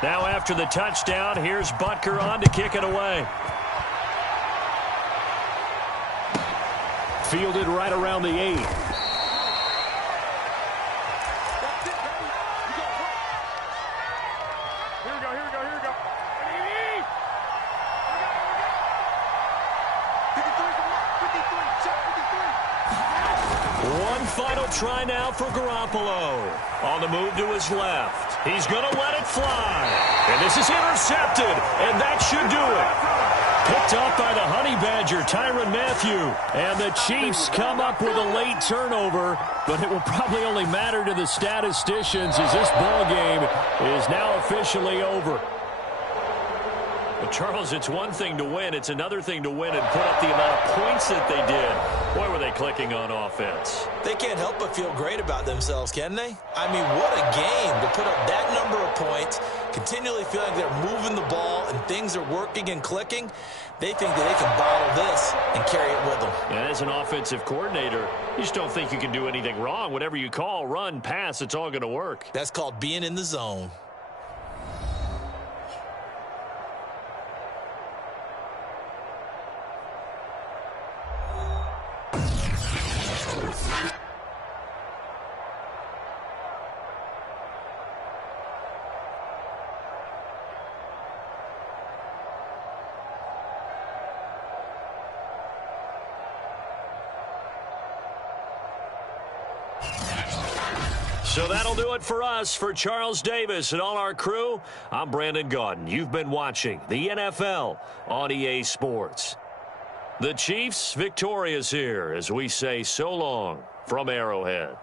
Now after the touchdown, here's Butker on to kick it away. Fielded right around the 8. Try now for Garoppolo. On the move to his left. He's going to let it fly. And this is intercepted. And that should do it. Picked off by the Honey Badger, Tyrann Mathieu. And the Chiefs come up with a late turnover. But it will probably only matter to the statisticians, as this ball game is now officially over. Well, Charles, it's one thing to win. It's another thing to win and put up the amount of points that they did. Boy, were they clicking on offense. They can't help but feel great about themselves, can they? I mean, what a game to put up that number of points, continually feel like they're moving the ball and things are working and clicking. They think that they can bottle this and carry it with them. And as an offensive coordinator, you just don't think you can do anything wrong. Whatever you call, run, pass, it's all going to work. That's called being in the zone. So that'll do it for us. For Charles Davis and all our crew, I'm Brandon Gaudin. You've been watching the NFL on EA Sports. The Chiefs victorious here as we say so long from Arrowhead.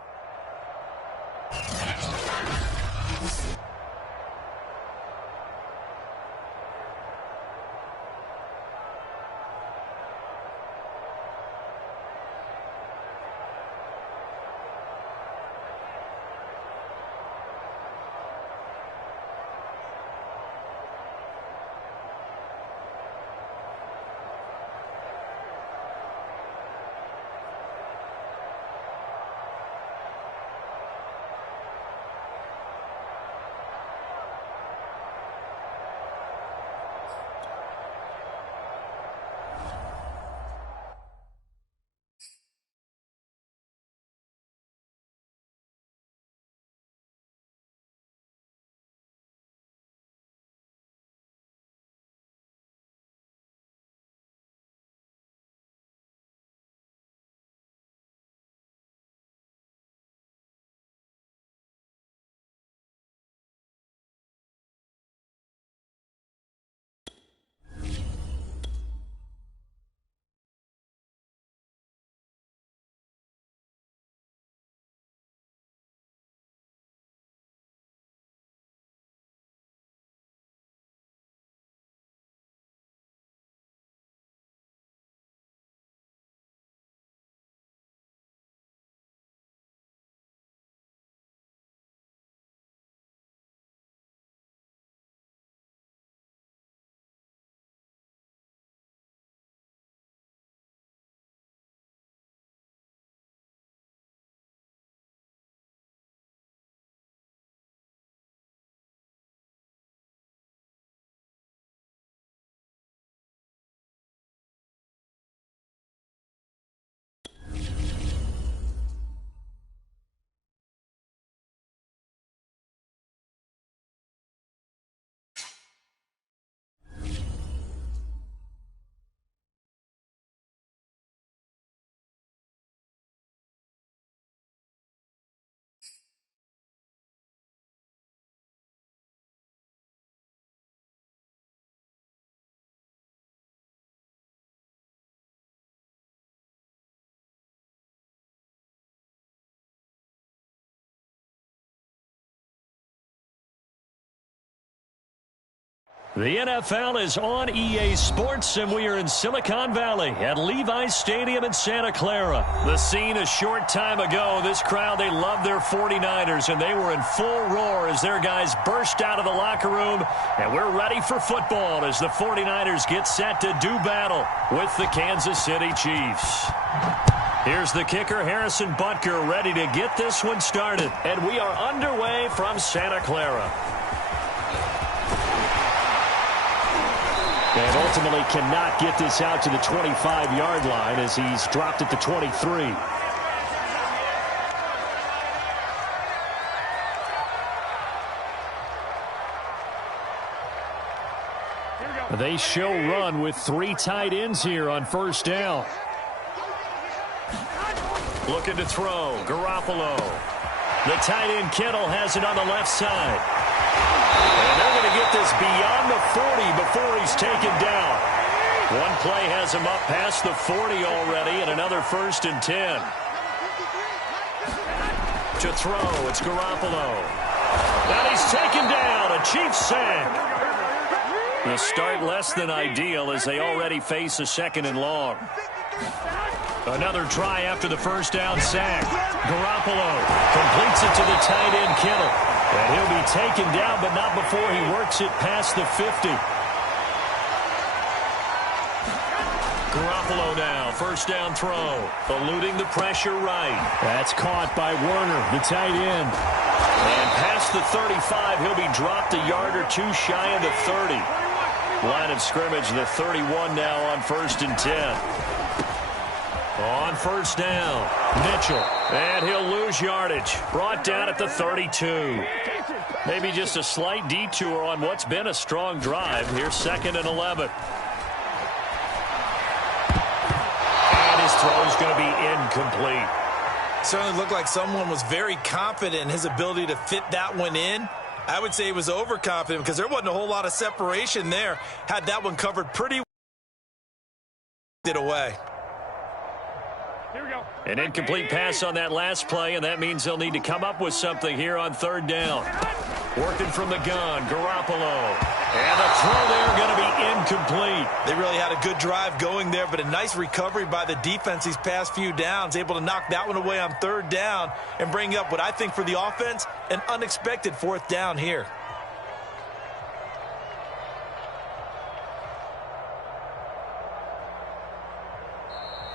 The NFL is on EA Sports, and we are in Silicon Valley at Levi's Stadium in Santa Clara. The scene a short time ago. This crowd, they love their 49ers, and they were in full roar as their guys burst out of the locker room. And we're ready for football as the 49ers get set to do battle with the Kansas City Chiefs. Here's the kicker, Harrison Butker, ready to get this one started. And we are underway from Santa Clara. And ultimately cannot get this out to the 25-yard line as he's dropped at the 23. They show run with 3 tight ends here on first down. Looking to throw, Garoppolo. The tight end Kittle has it on the left side. And they're going to get this beyond the 40 before he's taken down. One play has him up past the 40 already, and another 1st and 10. To throw, it's Garoppolo. And he's taken down, a Chiefs sack. The start less than ideal as they already face a 2nd and long. Another try after the first down sack. Garoppolo completes it to the tight end Kittle. And he'll be taken down, but not before he works it past the 50. Garoppolo now, first down throw. Eluding the pressure right. That's caught by Werner, the tight end. And past the 35, he'll be dropped a yard or 2 shy of the 30. Line of scrimmage, the 31 now on 1st and 10. On first down, Mitchell, and he'll lose yardage. Brought down at the 32. Maybe just a slight detour on what's been a strong drive. Here's 2nd and 11. And his throw is going to be incomplete. Certainly looked like someone was very confident in his ability to fit that one in. I would say he was overconfident because there wasn't a whole lot of separation there. Had that one covered pretty away. Here we go. An incomplete pass on that last play, and that means they'll need to come up with something here on third down. Working from the gun, Garoppolo. And the throw there going to be incomplete. They really had a good drive going there, but a nice recovery by the defense these past few downs, able to knock that one away on third down and bring up what I think for the offense, an unexpected fourth down here.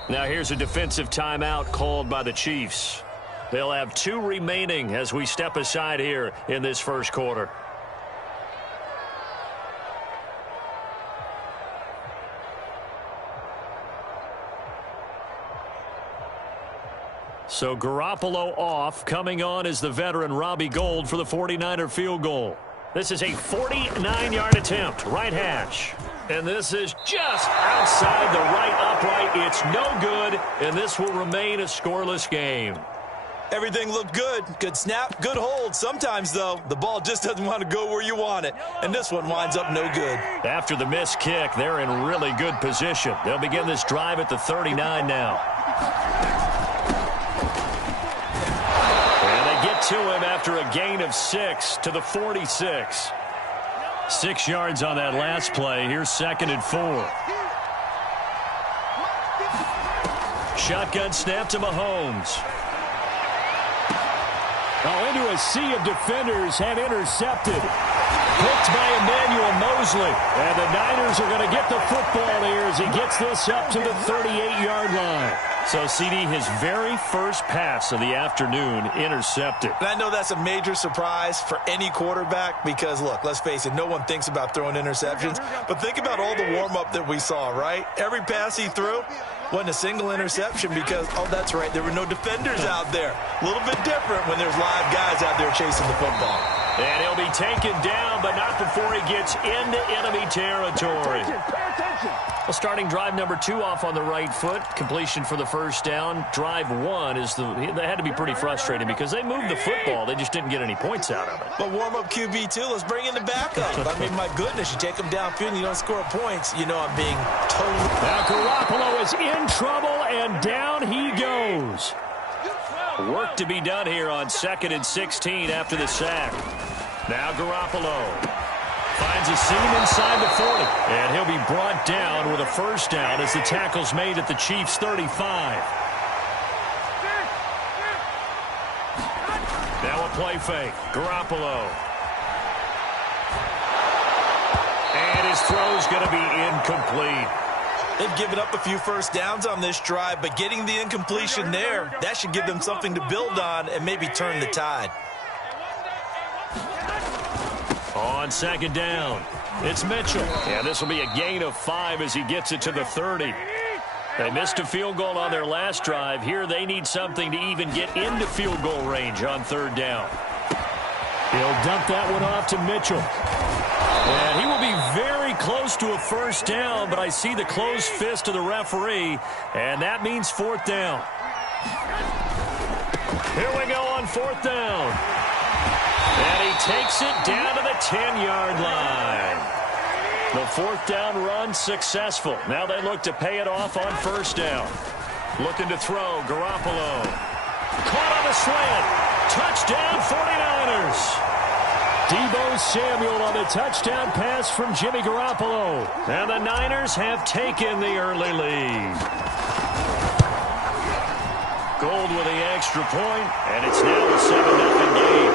Now here's a defensive timeout called by the Chiefs. They'll have 2 remaining as we step aside here in this first quarter. So Garoppolo off. Coming on is the veteran Robbie Gould for the 49er field goal. This is a 49-yard attempt, right hash. And this is just outside the right upright. It's no good, and this will remain a scoreless game. Everything looked good. Good snap, good hold. Sometimes, though, the ball just doesn't want to go where you want it. And this one winds up no good. After the missed kick, they're in really good position. They'll begin this drive at the 39 now. And they get to him after a gain of 6 to the 46. 6 yards on that last play. Here's 2nd and 4. Shotgun snap to Mahomes. Oh, into a sea of defenders and intercepted. Picked by Emmanuel Mosley. And the Niners are going to get the football here as he gets this up to the 38-yard line. So, CD, his very first pass of the afternoon intercepted. And I know that's a major surprise for any quarterback because, look, let's face it, no one thinks about throwing interceptions. But think about all the warm-up that we saw, right? Every pass he threw wasn't a single interception because, oh, that's right, there were no defenders out there. A little bit different when there's live guys out there chasing the football. And he'll be taken down, but not before he gets into enemy territory. Pay attention. Well, starting drive number 2 off on the right foot. Completion for the first down. Drive 1 is they had to be pretty frustrating because they moved the football. They just didn't get any points out of it. But warm-up QB, too. Let's bring in the backup. I mean, my goodness, you take them downfield and you don't score points. You know I'm being totally... Now Garoppolo is in trouble, and down he goes. Work to be done here on 2nd and 16 after the sack. Now Garoppolo finds a seam inside the 40. And he'll be brought down with a first down as the tackle's made at the Chiefs' 35. Now a play fake. Garoppolo. And his throw's going to be incomplete. They've given up a few first downs on this drive, but getting the incompletion there, that should give them something to build on and maybe turn the tide. On 2nd down, it's Mitchell. And this will be a gain of 5 as he gets it to the 30. They missed a field goal on their last drive. Here they need something to even get into field goal range on 3rd down. He'll dump that one off to Mitchell. And he will be very close to a first down, but I see the closed fist of the referee, and that means 4th down. Here we go on 4th down. And he takes it down to the 10-yard line. The 4th down run successful. Now they look to pay it off on 1st down. Looking to throw, Garoppolo. Caught on the slant. Touchdown 49ers. Deebo Samuel on the touchdown pass from Jimmy Garoppolo. And the Niners have taken the early lead. Gould with the extra point, and it's now a 7-0 game.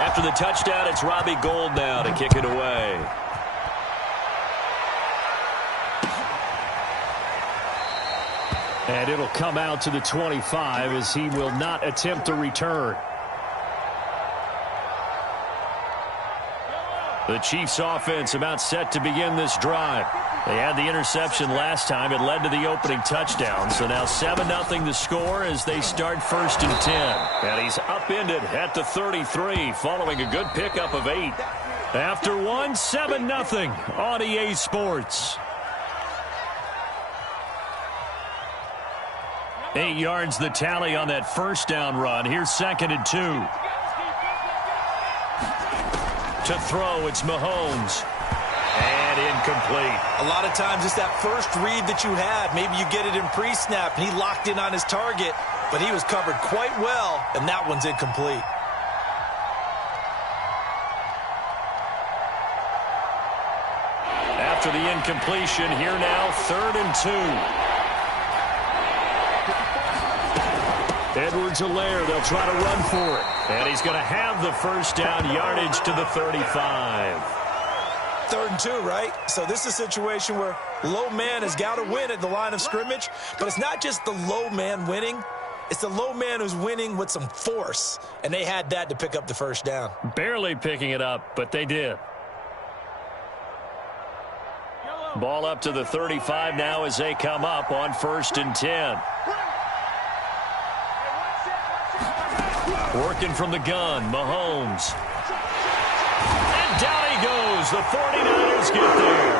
After the touchdown, it's Robbie Gould now to kick it away. And it'll come out to the 25 as he will not attempt a return. The Chiefs offense about set to begin this drive. They had the interception last time. It led to the opening touchdown. So now 7-0 the score as they start 1st and 10. And he's upended at the 33 following a good pickup of 8. After one, 7-0 on EA Sports. 8 yards the tally on that first down run. Here's 2nd and 2. To throw, it's Mahomes. And incomplete. A lot of times it's that first read that you have. Maybe you get it in pre-snap, and he locked in on his target, but he was covered quite well, and that one's incomplete. After the incompletion, here now, 3rd and 2. Edwards-Helaire, they'll try to run for it. And he's going to have the first down, yardage to the 35. 3rd and 2, right? So this is a situation where low man has got to win at the line of scrimmage, but it's not just the low man winning. It's the low man who's winning with some force, and they had that to pick up the first down. Barely picking it up, but they did. Ball up to the 35 now as they come up on 1st and 10. Working from the gun, Mahomes. And down he goes. The 49ers get there.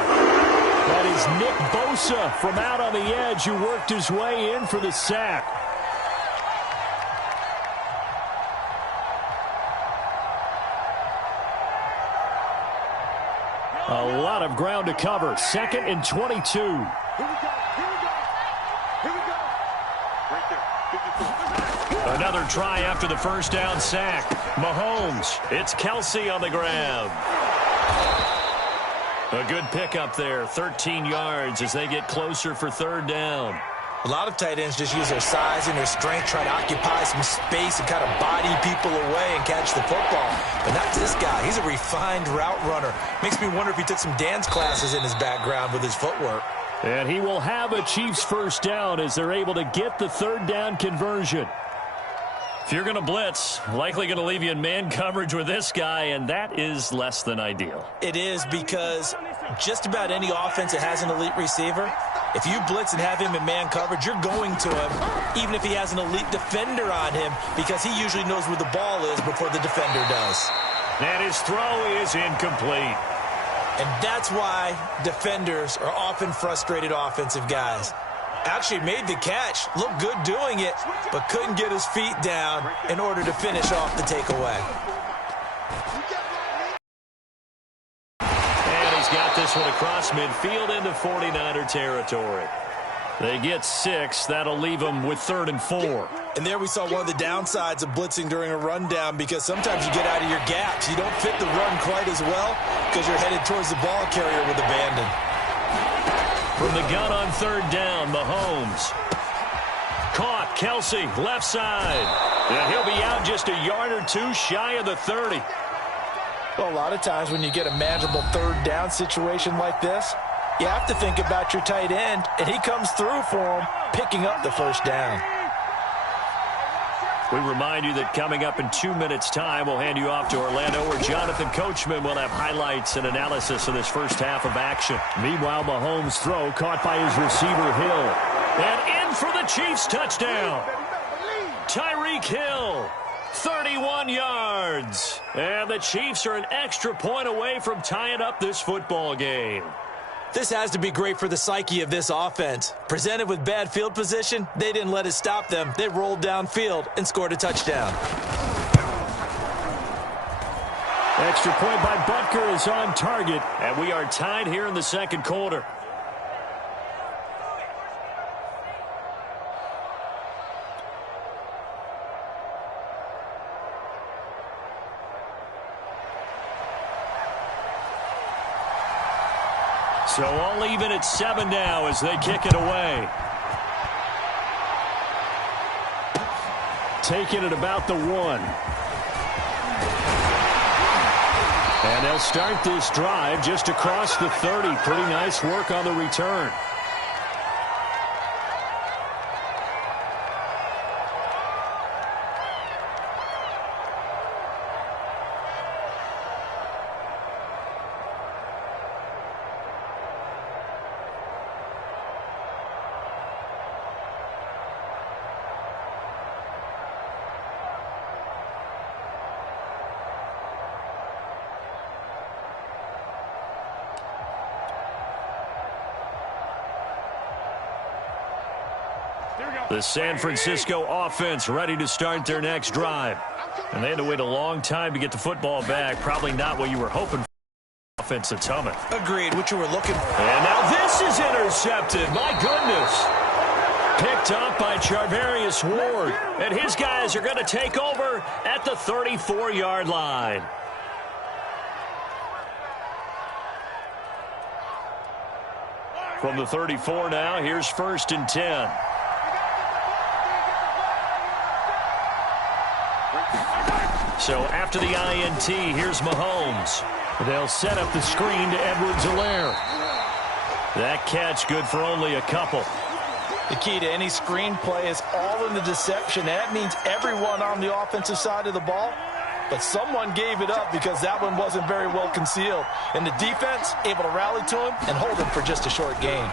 That is Nick Bosa from out on the edge who worked his way in for the sack. A lot of ground to cover. 2nd and 22. Here we go. Right there. 54. Another try after the first down sack. Mahomes. It's Kelsey on the grab. A good pickup there. 13 yards as they get closer for 3rd down. A lot of tight ends just use their size and their strength, try to occupy some space and kind of body people away and catch the football. But not this guy. He's a refined route runner. Makes me wonder if he took some dance classes in his background with his footwork. And he will have a Chiefs first down as they're able to get the 3rd down conversion. If you're going to blitz, likely going to leave you in man coverage with this guy, and that is less than ideal. It is, because just about any offense that has an elite receiver, if you blitz and have him in man coverage, you're going to him, even if he has an elite defender on him, because he usually knows where the ball is before the defender does. And his throw is incomplete. And that's why defenders are often frustrated offensive guys. Actually made the catch, looked good doing it, but couldn't get his feet down in order to finish off the takeaway. And he's got this one across midfield into 49er territory. They get 6. That'll leave them with 3rd and 4. And there we saw one of the downsides of blitzing during a rundown, because sometimes you get out of your gaps. You don't fit the run quite as well because you're headed towards the ball carrier with abandon. From the gun on 3rd down, Mahomes. Caught, Kelsey, left side. And he'll be out just a yard or two shy of the 30. Well, a lot of times when you get a manageable 3rd down situation like this, you have to think about your tight end, and he comes through for him, picking up the first down. We remind you that coming up in 2 minutes' time, we'll hand you off to Orlando, where Jonathan Coachman will have highlights and analysis of this first half of action. Meanwhile, Mahomes' throw caught by his receiver, Hill. And in for the Chiefs' touchdown. Tyreek Hill, 31 yards. And the Chiefs are an extra point away from tying up this football game. This has to be great for the psyche of this offense. Presented with bad field position, they didn't let it stop them. They rolled downfield and scored a touchdown. Extra point by Butker is on target, and we are tied here in the 2nd quarter. So all even at 7 now as they kick it away. Taking it about the 1. And they'll start this drive just across the 30. Pretty nice work on the return. The San Francisco offense ready to start their next drive. And they had to wait a long time to get the football back. Probably not what you were hoping for. Offense that's humming. Agreed, what you were looking for. And now this is intercepted. My goodness. Picked up by Charvarius Ward. And his guys are going to take over at the 34-yard line. From the 34 now, here's 1st and 10. So after the INT, here's Mahomes. They'll set up the screen to Edwards-Helaire. That catch good for only a couple. The key to any screen play is all in the deception. That means everyone on the offensive side of the ball. But someone gave it up because that one wasn't very well concealed. And the defense able to rally to him and hold him for just a short gain.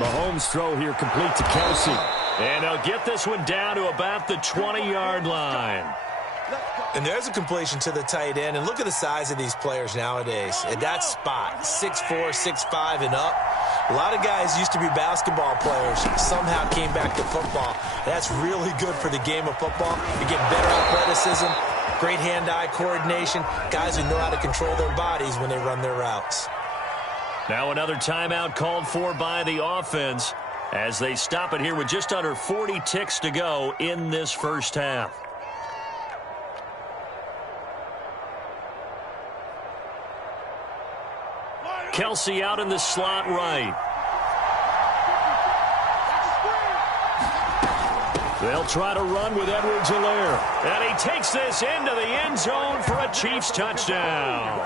Mahomes' throw here complete to Kelsey. And they'll get this one down to about the 20-yard line. And there's a completion to the tight end. And look at the size of these players nowadays. At that spot, 6'4", 6'5", and up. A lot of guys used to be basketball players, somehow came back to football. That's really good for the game of football. You get better athleticism, great hand-eye coordination, guys who know how to control their bodies when they run their routes. Now another timeout called for by the offense as they stop it here with just under 40 ticks to go in this first half. Kelsey out in the slot right. They'll try to run with Edwards-Helaire. And he takes this into the end zone for a Chiefs touchdown.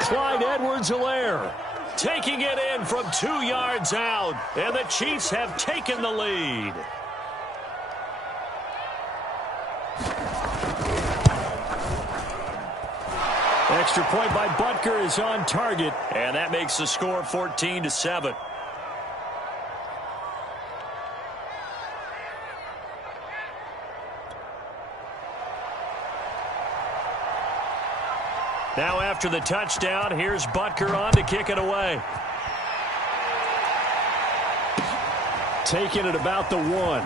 Clyde Edwards-Helaire taking it in from 2 yards out. And the Chiefs have taken the lead. Extra point by Butker is on target, and that makes the score 14-7. Now after the touchdown, here's Butker on to kick it away. Taking it about the 1.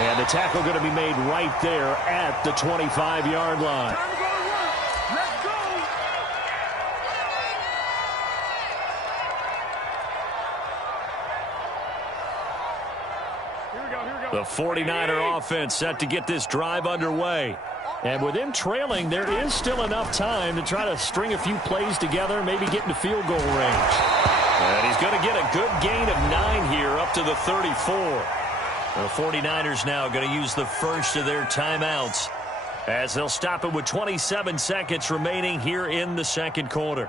And the tackle going to be made right there at the 25-yard line. The 49er offense set to get this drive underway. And with them trailing, there is still enough time to try to string a few plays together, maybe get into field goal range. And he's going to get a good gain of 9 here up to the 34. The 49ers now going to use the first of their timeouts as they'll stop it with 27 seconds remaining here in the second quarter.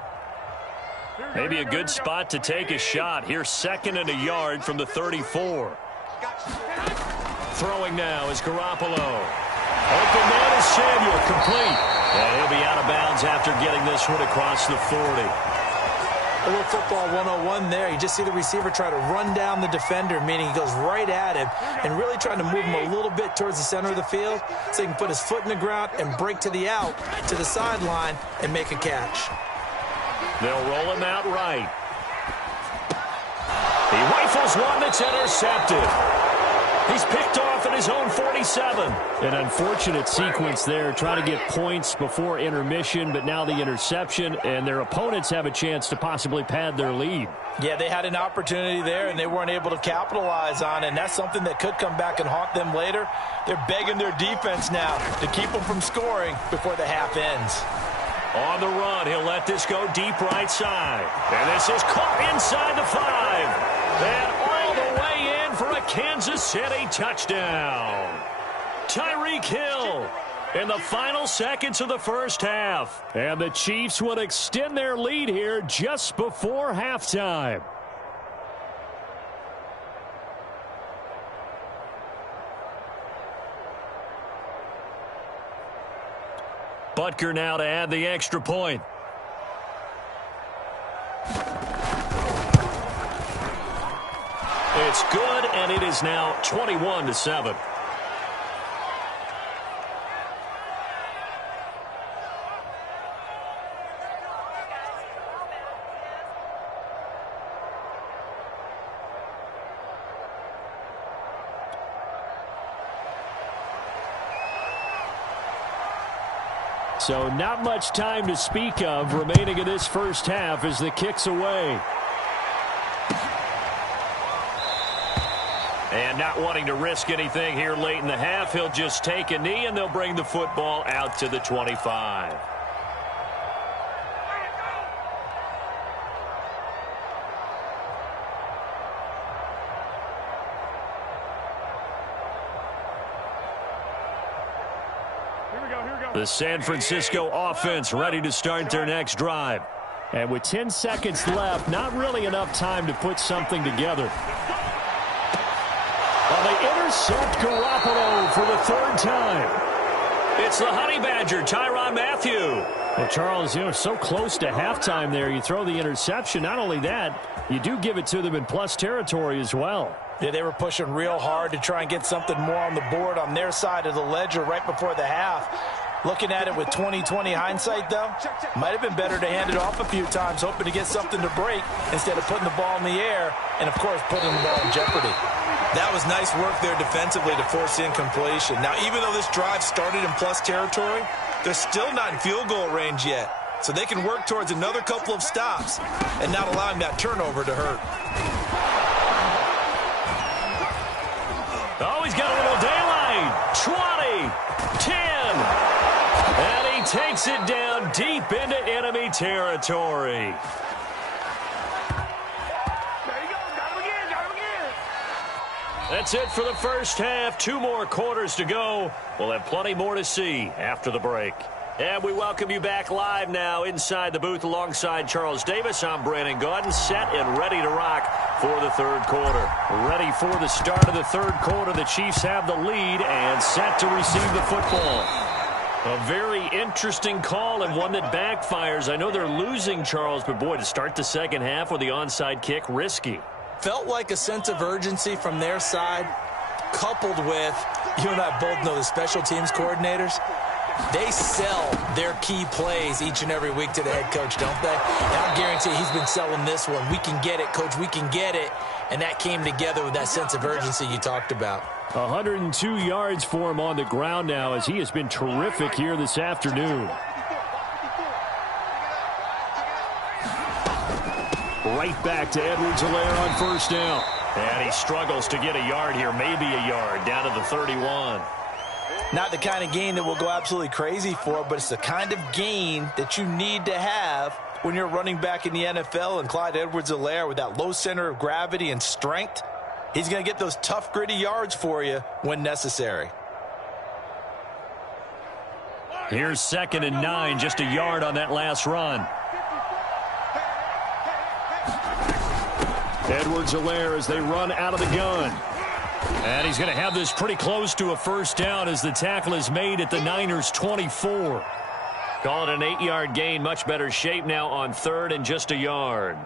Maybe a good spot to take a shot. Here's 2nd and a yard from the 34. Throwing now is Garoppolo. Open man is Samuel, complete. And he'll be out of bounds after getting this one across the 40. A little football 101 there. You just see the receiver try to run down the defender, meaning he goes right at him and really trying to move him a little bit towards the center of the field so he can put his foot in the ground and break to the out, to the sideline, and make a catch. They'll roll him out right. He rifles one that's intercepted. He's picked off at his own 47. An unfortunate sequence there, trying to get points before intermission, but now the interception, and their opponents have a chance to possibly pad their lead. Yeah, they had an opportunity there, and they weren't able to capitalize on it, and that's something that could come back and haunt them later. They're begging their defense now to keep them from scoring before the half ends. On the run, he'll let this go deep right side. And this is caught inside the 5. And all the way in for a Kansas City touchdown. Tyreek Hill in the final seconds of the first half. And the Chiefs would extend their lead here just before halftime. Butker now to add the extra point. It's good, and it is now 21-7. So not much time to speak of remaining in this first half as the kick's away. And not wanting to risk anything here late in the half, he'll just take a knee and they'll bring the football out to the 25. The San Francisco offense ready to start their next drive. And with 10 seconds left, not really enough time to put something together. Well, they intercept Garoppolo for the third time. It's the Honey Badger, Tyrann Mathieu. Well, Charles, so close to halftime there. You throw the interception. Not only that, you do give it to them in plus territory as well. Yeah, they were pushing real hard to try and get something more on the board on their side of the ledger right before the half. Looking at it with 20/20 hindsight, though, might have been better to hand it off a few times, hoping to get something to break instead of putting the ball in the air and, of course, putting the ball in jeopardy. That was nice work there defensively to force incompletion. Now, even though this drive started in plus territory, they're still not in field goal range yet. So they can work towards another couple of stops and not allowing that turnover to hurt. Oh, he's got a little daylight. 20, 10. And he takes it down deep into enemy territory. That's it for the first half. 2 more quarters to go. We'll have plenty more to see after the break. And we welcome you back live now inside the booth alongside Charles Davis. I'm Brandon Gaudin, set and ready to rock for the third quarter. Ready for the start of the third quarter. The Chiefs have the lead and set to receive the football. A very interesting call and one that backfires. I know they're losing, Charles, but boy, to start the second half with the onside kick, risky. Felt like a sense of urgency from their side, coupled with, you and I both know the special teams coordinators, they sell their key plays each and every week to the head coach, don't they? And I guarantee he's been selling this one. We can get it, coach, we can get it. And that came together with that sense of urgency you talked about. 102 yards for him on the ground now as he has been terrific here this afternoon. Right back to Edwards-Helaire on first down. And he struggles to get a yard here, maybe a yard, down to the 31. Not the kind of gain that we'll go absolutely crazy for, but it's the kind of gain that you need to have when you're running back in the NFL. And Clyde Edwards-Helaire, with that low center of gravity and strength, he's going to get those tough, gritty yards for you when necessary. Here's 2nd and 9, just a yard on that last run. Edwards-Helaire as they run out of the gun. And he's going to have this pretty close to a first down as the tackle is made at the Niners' 24. Call it an 8-yard gain. Much better shape now on 3rd and just a yard.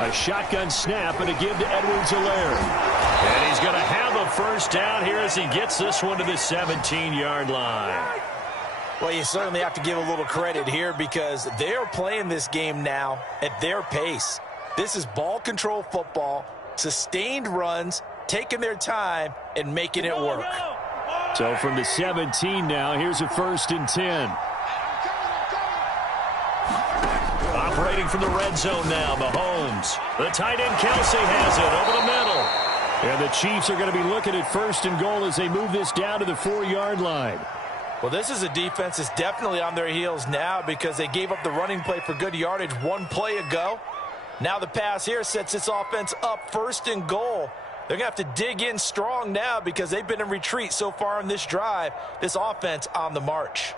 A shotgun snap and a give to Edwards-Helaire. And he's going to have a first down here as he gets this one to the 17-yard line. Well, you certainly have to give a little credit here because they're playing this game now at their pace. This is ball control football, sustained runs, taking their time and making it work. So from the 17 now, here's a 1st and 10. Operating from the red zone now, Mahomes. The tight end Kelsey has it over the middle. And the Chiefs are going to be looking at 1st and goal as they move this down to the 4-yard line. Well, this is a defense that's definitely on their heels now because they gave up the running play for good yardage one play ago. Now the pass here sets this offense up 1st and goal. They're going to have to dig in strong now because they've been in retreat so far in this drive. This offense on the march.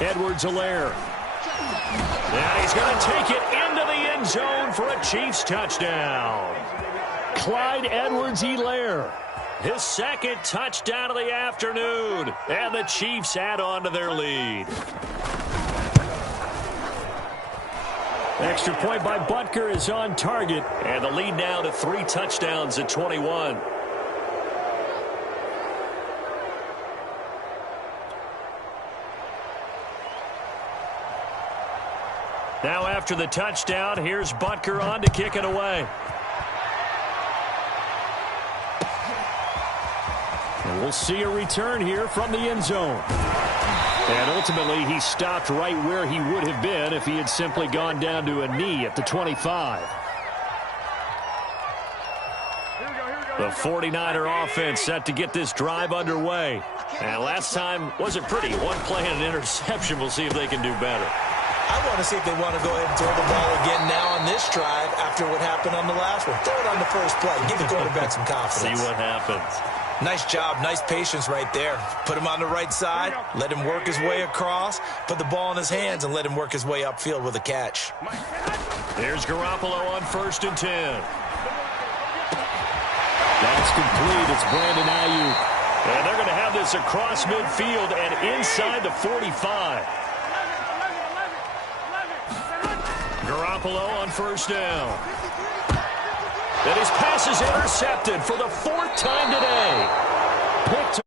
Edwards-Helaire. And he's going to take it into the end zone for a Chiefs touchdown. Clyde Edwards-Helaire. His second touchdown of the afternoon. And the Chiefs add on to their lead. Extra point by Butker is on target. And the lead now to 3 touchdowns at 21. Now after the touchdown, here's Butker on to kick it away. And we'll see a return here from the end zone. And ultimately, he stopped right where he would have been if he had simply gone down to a knee at the 25. The 49er offense set to get this drive underway. And last time wasn't pretty. One play and an interception. We'll see if they can do better. I want to see if they want to go ahead and throw the ball again now on this drive after what happened on the last one. Throw it on the first play. Give the quarterback some confidence. See what happens. Nice job. Nice patience right there. Put him on the right side. Let him work his way across. Put the ball in his hands and let him work his way upfield with a catch. Here's Garoppolo on 1st and 10. That's complete. It's Brandon Ayuk. And they're going to have this across midfield and inside the 45. Garoppolo on 1st down. And his pass is intercepted for the 4th time today. Picked